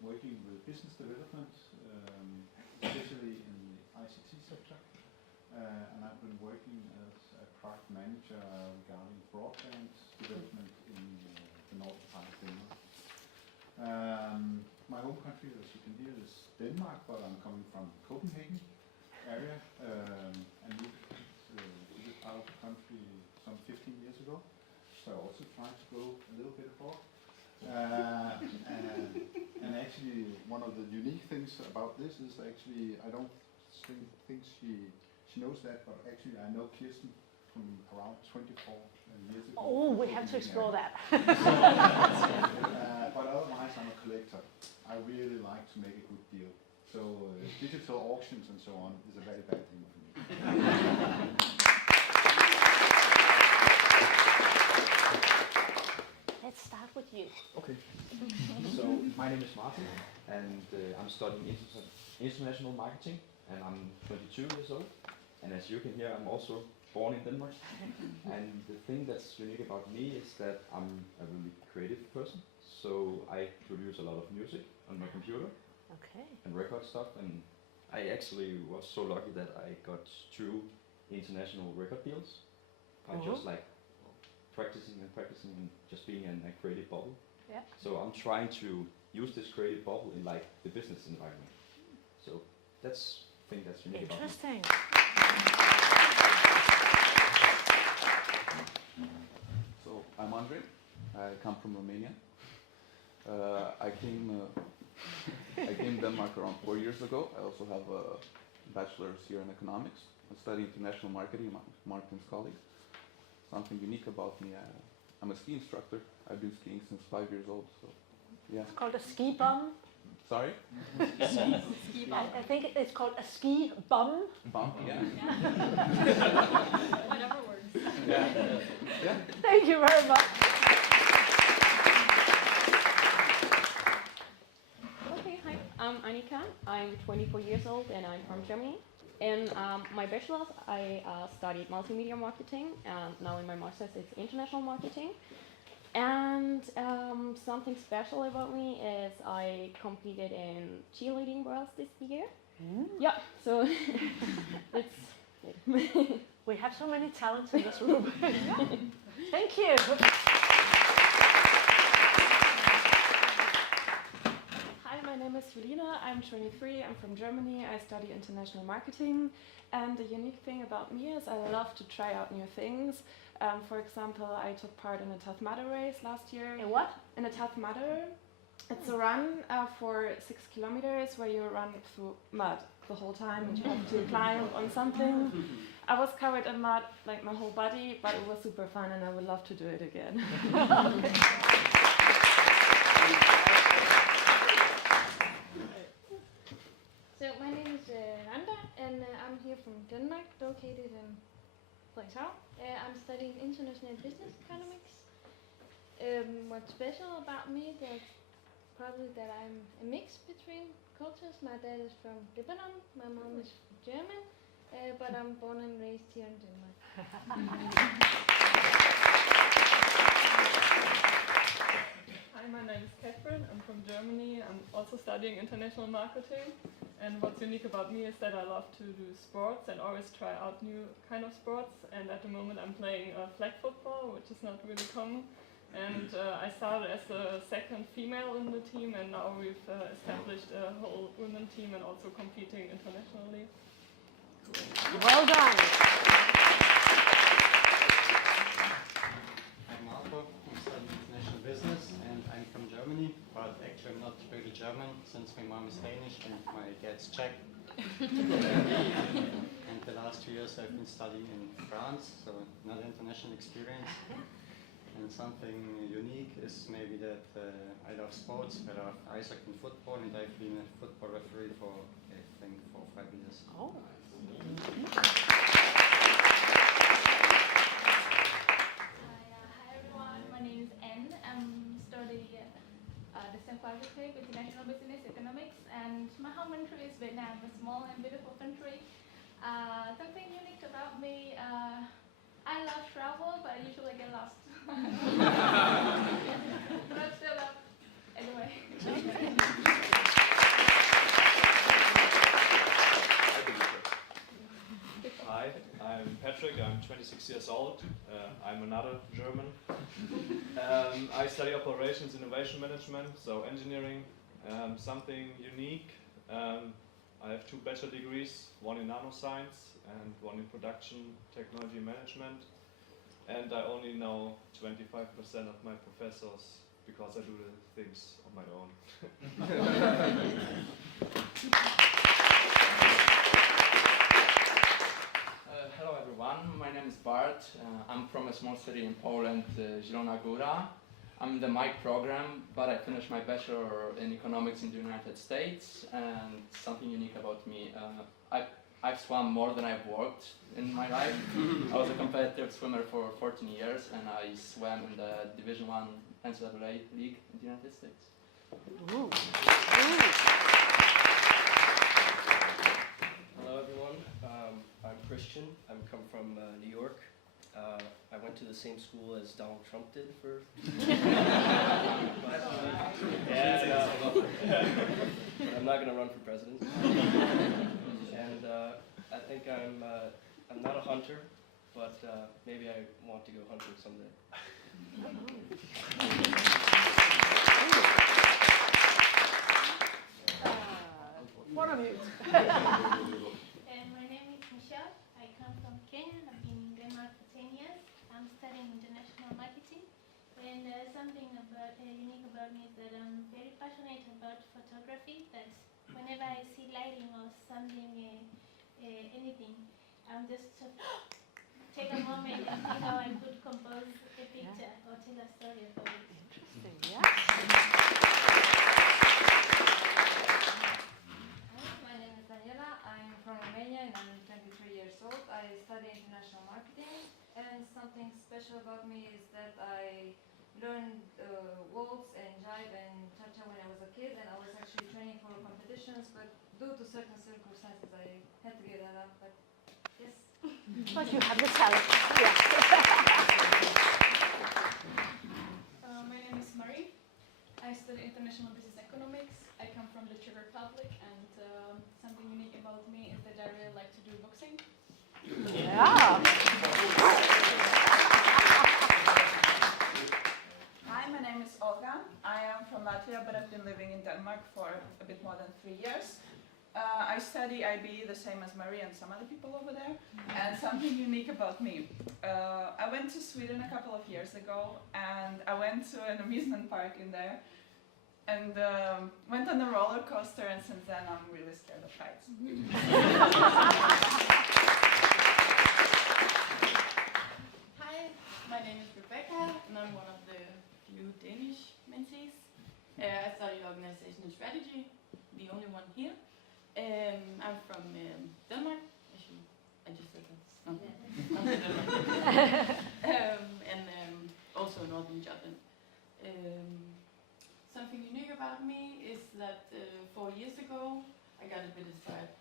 working with business development, especially in the ICT sector. And I've been working as a product manager regarding broadband development in the northern part of Denmark. My home country, as you can hear, is Denmark, but I'm coming from Copenhagen area and moved to this part of the country some 15 years ago. So I also tried to go a little bit abroad. And actually, one of the unique things about this is actually, I don't think she knows that, but actually I know Kirsten from around 24 years ago. Oh, we have to explore that. But otherwise, I'm a collector. I really like to make a good deal. So digital auctions and so on is a very bad thing for me. Let's start with you. Okay. So my name is Martin, and I'm studying international marketing, and I'm 22 years old. And as you can hear, I'm also born in Denmark. And the thing that's unique about me is that I'm a really creative person. So I produce a lot of music on my computer. Okay. And record stuff. And I actually was so lucky that I got 2 international record deals by just like practicing and just being in a creative bubble. Yeah. So I'm trying to use this creative bubble in like the business environment. So that's the thing that's unique about me. Interesting. So I'm Andre. I come from Romania. I came to Denmark around 4 years ago. I also have a bachelor's here in economics. I study international marketing, Martin's colleague. Something unique about me, I'm a ski instructor. I've been skiing since 5 years old. So, yeah. It's called a ski bum. Sorry? Ski bum. I think it's called a ski bum. Bum, yeah. Whatever works. Yeah. Yeah. Thank you very much. Okay, hi, I'm Annika. I'm 24 years old and I'm from Germany. In my bachelor's, I studied multimedia marketing, and now in my master's, it's international marketing. And something special about me is I competed in cheerleading worlds this year. Yeah, so it's we have so many talents in this room. Thank you. Hi, my name is Julina, I'm 23, I'm from Germany, I study international marketing, and the unique thing about me is I love to try out new things. For example, I took part in a Tough Mudder race last year. In what? In a Tough Mudder. It's a run for 6 kilometers where you run through mud the whole time and you have to climb on something. I was covered in mud like my whole body, but it was super fun and I would love to do it again. So my name is Randa and I'm here from Denmark, located in Frederikshavn. I'm studying international business economics. What's special about me is probably that I'm a mix between cultures. My dad is from Lebanon, my mom is German, but I'm born and raised here in Denmark. Hi, my name is Catherine. I'm from Germany. I'm also studying international marketing. And what's unique about me is that I love to do sports and always try out new kind of sports. And at the moment I'm playing flag football, which is not really common. And I started as the second female in the team, and now we've established a whole women team and also competing internationally. Well done. I'm Marco, I'm studying international business and I'm from Germany, but actually I'm not really German since my mom is Danish and my dad's Czech. And the last 2 years I've been studying in France, so another international experience. And something unique is maybe that I love sports. I love ice hockey and football, and I've been a football referee for, I think, 4 or 5 years. Oh. Hi everyone, my name is Anne. I'm studying the same faculty with International Business Economics, and my home country is Vietnam, a small and beautiful country. Something unique about me, I love travel, but I usually get lost. But still up. Anyway. Hi, I'm Patrick, I'm 26 years old. I'm another German. I study operations innovation management, so engineering, something unique. I have 2 bachelor degrees, one in nanoscience and one in production technology management. And I only know 25% of my professors because I do the things on my own. Hello everyone, my name is Bart. I'm from a small city in Poland, Zielona Góra. I'm in the MIC program, but I finished my bachelor in economics in the United States. And something unique about me, I've swum more than I've walked in my life. I was a competitive swimmer for 14 years and I swam in the Division I NCAA league in the United States. Hello everyone, I'm Christian. I come from New York. I went to the same school as Donald Trump did for... I'm not going to run for president. And I think I'm not a hunter, but maybe I want to go hunting someday. One of you. My name is Michelle. I come from Kenya. I've been in Denmark for 10 years. I'm studying international marketing. And something unique about me is that I'm very passionate about photography. That whenever I see lighting or something, anything, I'm just take a moment and see how I could compose a picture or tell a story about it. Interesting, yeah. My name is Daniela. I'm from Romania and I'm 23 years old. I study international marketing, and something special about me is that I learned waltz and jive and cha-cha when I was a kid, and I was actually training for competitions, but due to certain circumstances I had to give that up, but yes. But you have the talent. Yeah. My name is Marie. I study international business economics. I come from the Czech Republic, and something unique about me is that I really like to do boxing. Yeah. Hi, my name is Olga. Annika. I am from Latvia, but I've been living in Denmark for a bit more than 3 years. I study IB the same as Marie and some other people over there. And something unique about me. I went to Sweden a couple of years ago, and I went to an amusement park in there, and went on a roller coaster, and since then I'm really scared of heights. Hi, my name is Rebecca, and I'm one of the few Danish mentees. I study organization and strategy, the only one here. I'm from Denmark. Actually, I just said that. And also Northern Jutland. Something unique about me is that 4 years ago, I got a bit inspired.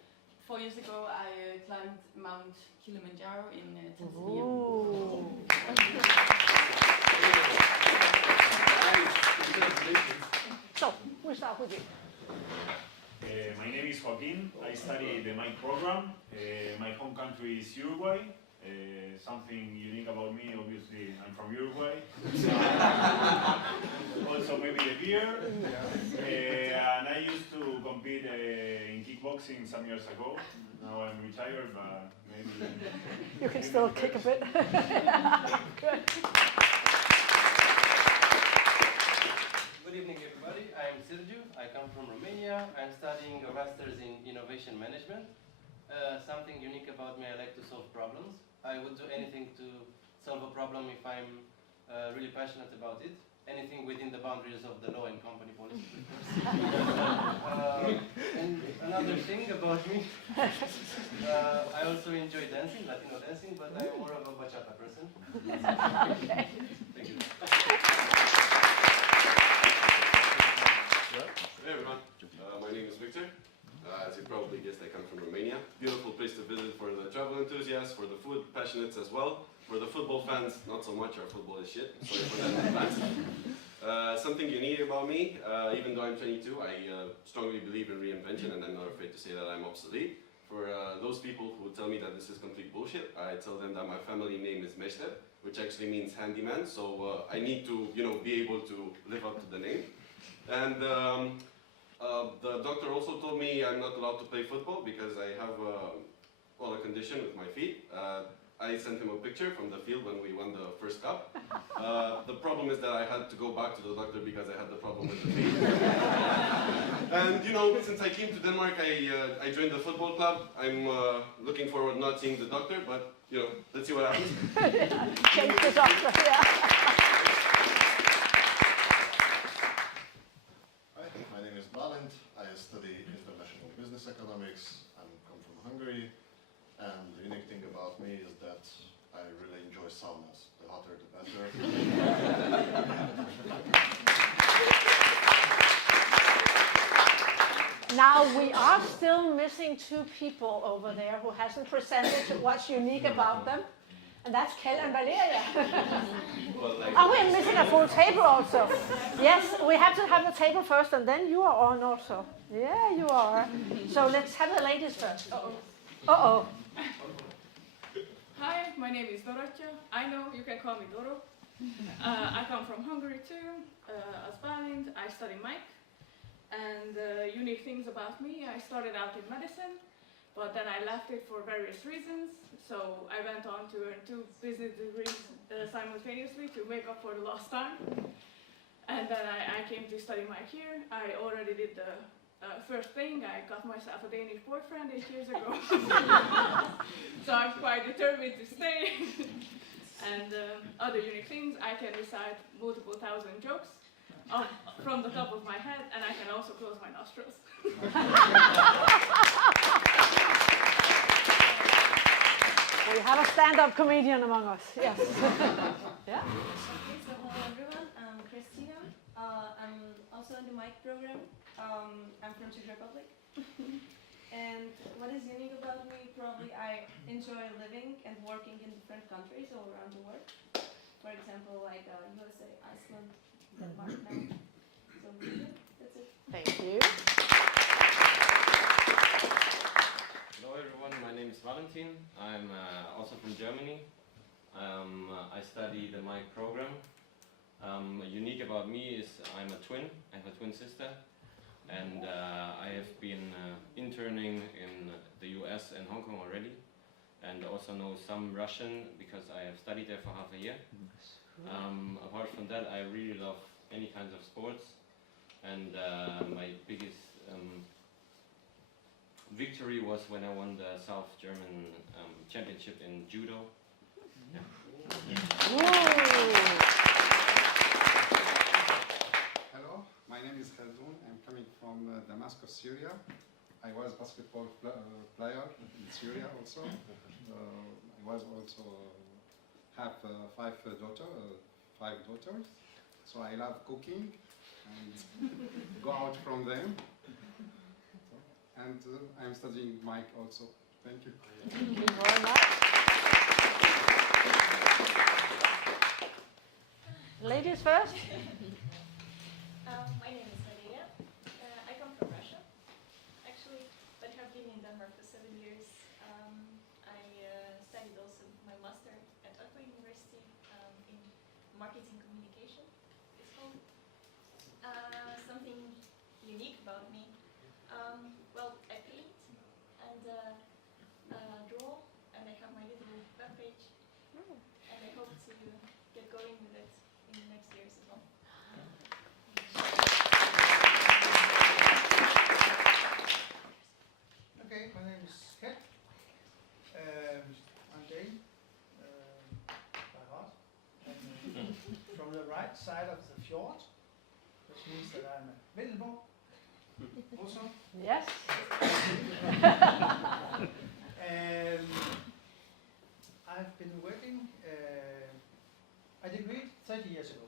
4 years ago, I climbed Mount Kilimanjaro in Tanzania. So, we'll start with you. My name is Joaquin. I study the MIC program. My home country is Uruguay. Something unique about me, obviously, I'm from Uruguay. Also, maybe the beer. And I used to compete in kickboxing some years ago. Now I'm retired, but maybe... You can still kick a bit. Good. Good evening, everybody. I'm Sergiu. I come from Romania. I'm studying a master's in innovation management. Something unique about me, I like to solve problems. I would do anything to solve a problem if I'm really passionate about it. Anything within the boundaries of the law and company policy, of course. And another thing about me, I also enjoy dancing, Latino dancing, but I'm more of a bachata person. Okay. Thank you. Hey everyone, my name is Victor. As you probably guessed, I come from Romania. Beautiful place to visit for the travel enthusiasts, for the food passionates as well. For the football fans, not so much, our football is shit. Sorry for that in advance. Something unique about me, even though I'm 22, I strongly believe in reinvention, and I'm not afraid to say that I'm obsolete. For those people who tell me that this is complete bullshit, I tell them that my family name is Meșter, which actually means handyman, so I need to, be able to live up to the name. And the doctor also told me I'm not allowed to play football because I have a condition with my feet. I sent him a picture from the field when we won the first cup. The problem is that I had to go back to the doctor because I had the problem with the feet. And since I came to Denmark, I joined the football club. I'm looking forward not seeing the doctor, but let's see what happens. Change the doctor, yeah. My name is Balint. I study international business economics. I come from Hungary. And the unique thing about me is that I really enjoy saunas. The hotter, the better. Now, we are still missing 2 people over there who hasn't presented what's unique about them. And that's Keld and Valeria. And we're missing a full table also. Yes, we have to have the table first, and then you are on also. Yeah, you are. So let's have the ladies first. Uh-oh. Hi, my name is Dorottya. I know you can call me Doro. I come from Hungary too. As Balint, I study MIC. And unique things about me, I started out in medicine, but then I left it for various reasons. So I went on to earn 2 business degrees simultaneously to make up for the lost time. And then I came to study MIC here. I already did the first thing. I got myself a Danish boyfriend 8 years ago. So I'm quite determined to stay. And other unique things, I can recite multiple thousand jokes from the top of my head, and I can also close my nostrils. We have a stand-up comedian among us, yes. Yeah. Okay, so hello everyone, I'm Christina. I'm also in the MIC program. I'm from Czech Republic. And what is unique about me, probably I enjoy living and working in different countries all around the world. For example, like USA, Iceland, Denmark now. So yeah, that's it. Thank you. Hello everyone, my name is Valentin. I'm also from Germany. I study the MIC program. Unique about me is I'm a twin. I have a twin sister, and I have been interning in the US and Hong Kong already, and also know some Russian because I have studied there for half a year. Apart from that, I really love any kinds of sports, and my biggest victory was when I won the South German championship in judo. Yeah. Hello, my name is Keld. I'm coming from Damascus, Syria. I was basketball player in Syria also. I was also have five daughters. So I love cooking and go out from them. And I'm studying Mike also. Thank you. Thank you very much. Ladies first. My name is Valeria. I come from Russia, actually, but have been in Denmark for 7 years. I studied also my master at Arenholt University in marketing communication. It's called. Something unique about me. Well, I paint and draw, and I have my little webpage, and I hope to get going with it in the next years as well. Okay, my name is Kjems. I'm Dane by heart. I'm from the right side of the fjord, which means that I'm a Vendelbo. Also. Yes. I've been working. I degreed 30 years ago,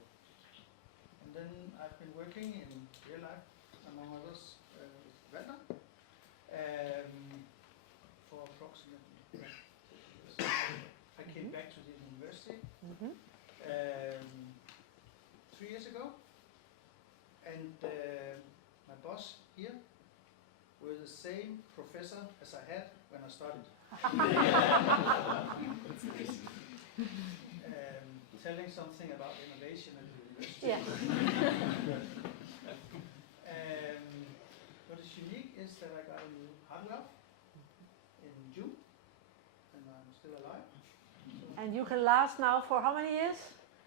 and then I've been working in real life, among others, with Valeria, for approximately. So I came back to the university 3 years ago, and my boss here were the same professor as I had when I started. Telling something about innovation at the university. Yes. What is unique is that I got a new heart valve in June, and I'm still alive. So And you can last now for how many years?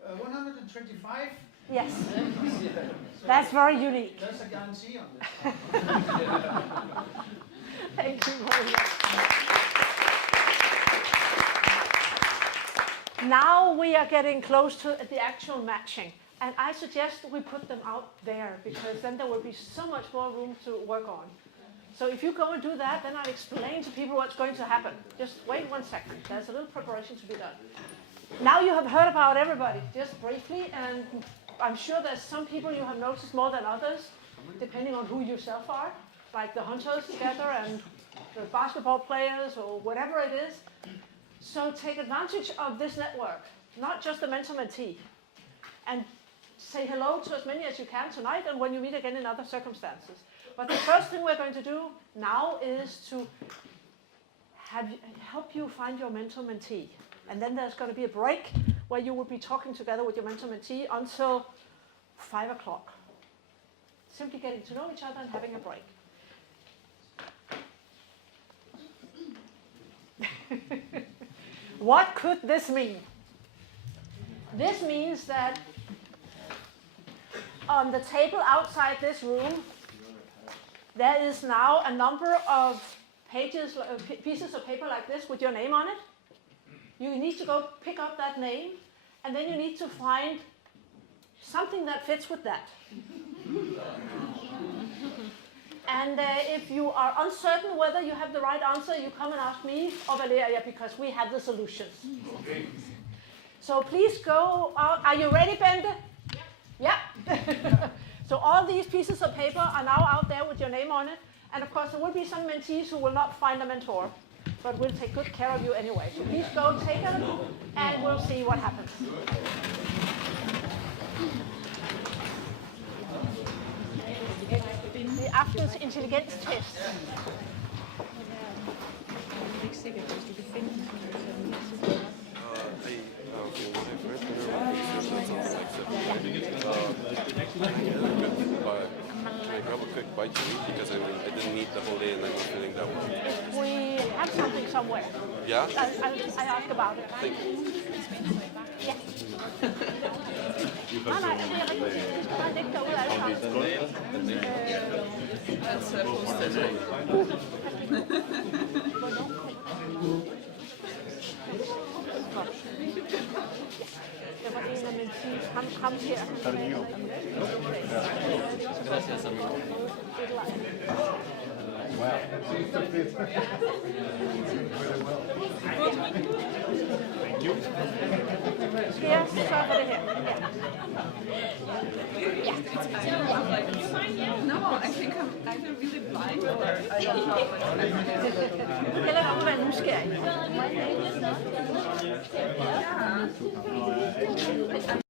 125. Yes. So that's very unique. There's a guarantee on this. Thank you very much. Now we are getting close to the actual matching. And I suggest we put them out there, because then there will be so much more room to work on. So if you go and do that, then I'll explain to people what's going to happen. Just wait 1 second. There's a little preparation to be done. Now you have heard about everybody, just briefly, and I'm sure there's some people you have noticed more than others, depending on who you yourself are, like the hunters together and the basketball players or whatever it is. So take advantage of this network, not just the mentor-mentee, and say hello to as many as you can tonight and when you meet again in other circumstances. But the first thing we're going to do now is to help you find your mentor-mentee. And then there's going to be a break where you will be talking together with your mentor-mentee until 5 o'clock. Simply getting to know each other and having a break. What could this mean? This means that on the table outside this room, there is now a number of pages, pieces of paper like this with your name on it. You need to go pick up that name, and then you need to find something that fits with that. And if you are uncertain whether you have the right answer, you come and ask me or Valeria, because we have the solutions. Okay. So please go out. Are you ready, Bente? Yeah. So all these pieces of paper are now out there with your name on it. And of course, there will be some mentees who will not find a mentor, but we'll take good care of you anyway. So please go take it, and we'll see what happens. The aftens intelligenstest. Good. But can I grab a quick bite to eat? Because I mean, I didn't eat the whole day and I'm not feeling that well. We have something somewhere. Yeah? I ask about it. Thank you. Ja. Nej, det er rigtigt. Vi skal bare lægge derude alle sammen. That's Poulsen. Det var en af mentees. Ham her. Gracias, amigo. Wow. Thank you. Skal jeg sørge for det her? No, I think I'm either really blind or I don't know. Det gælder om at være nysgerrig.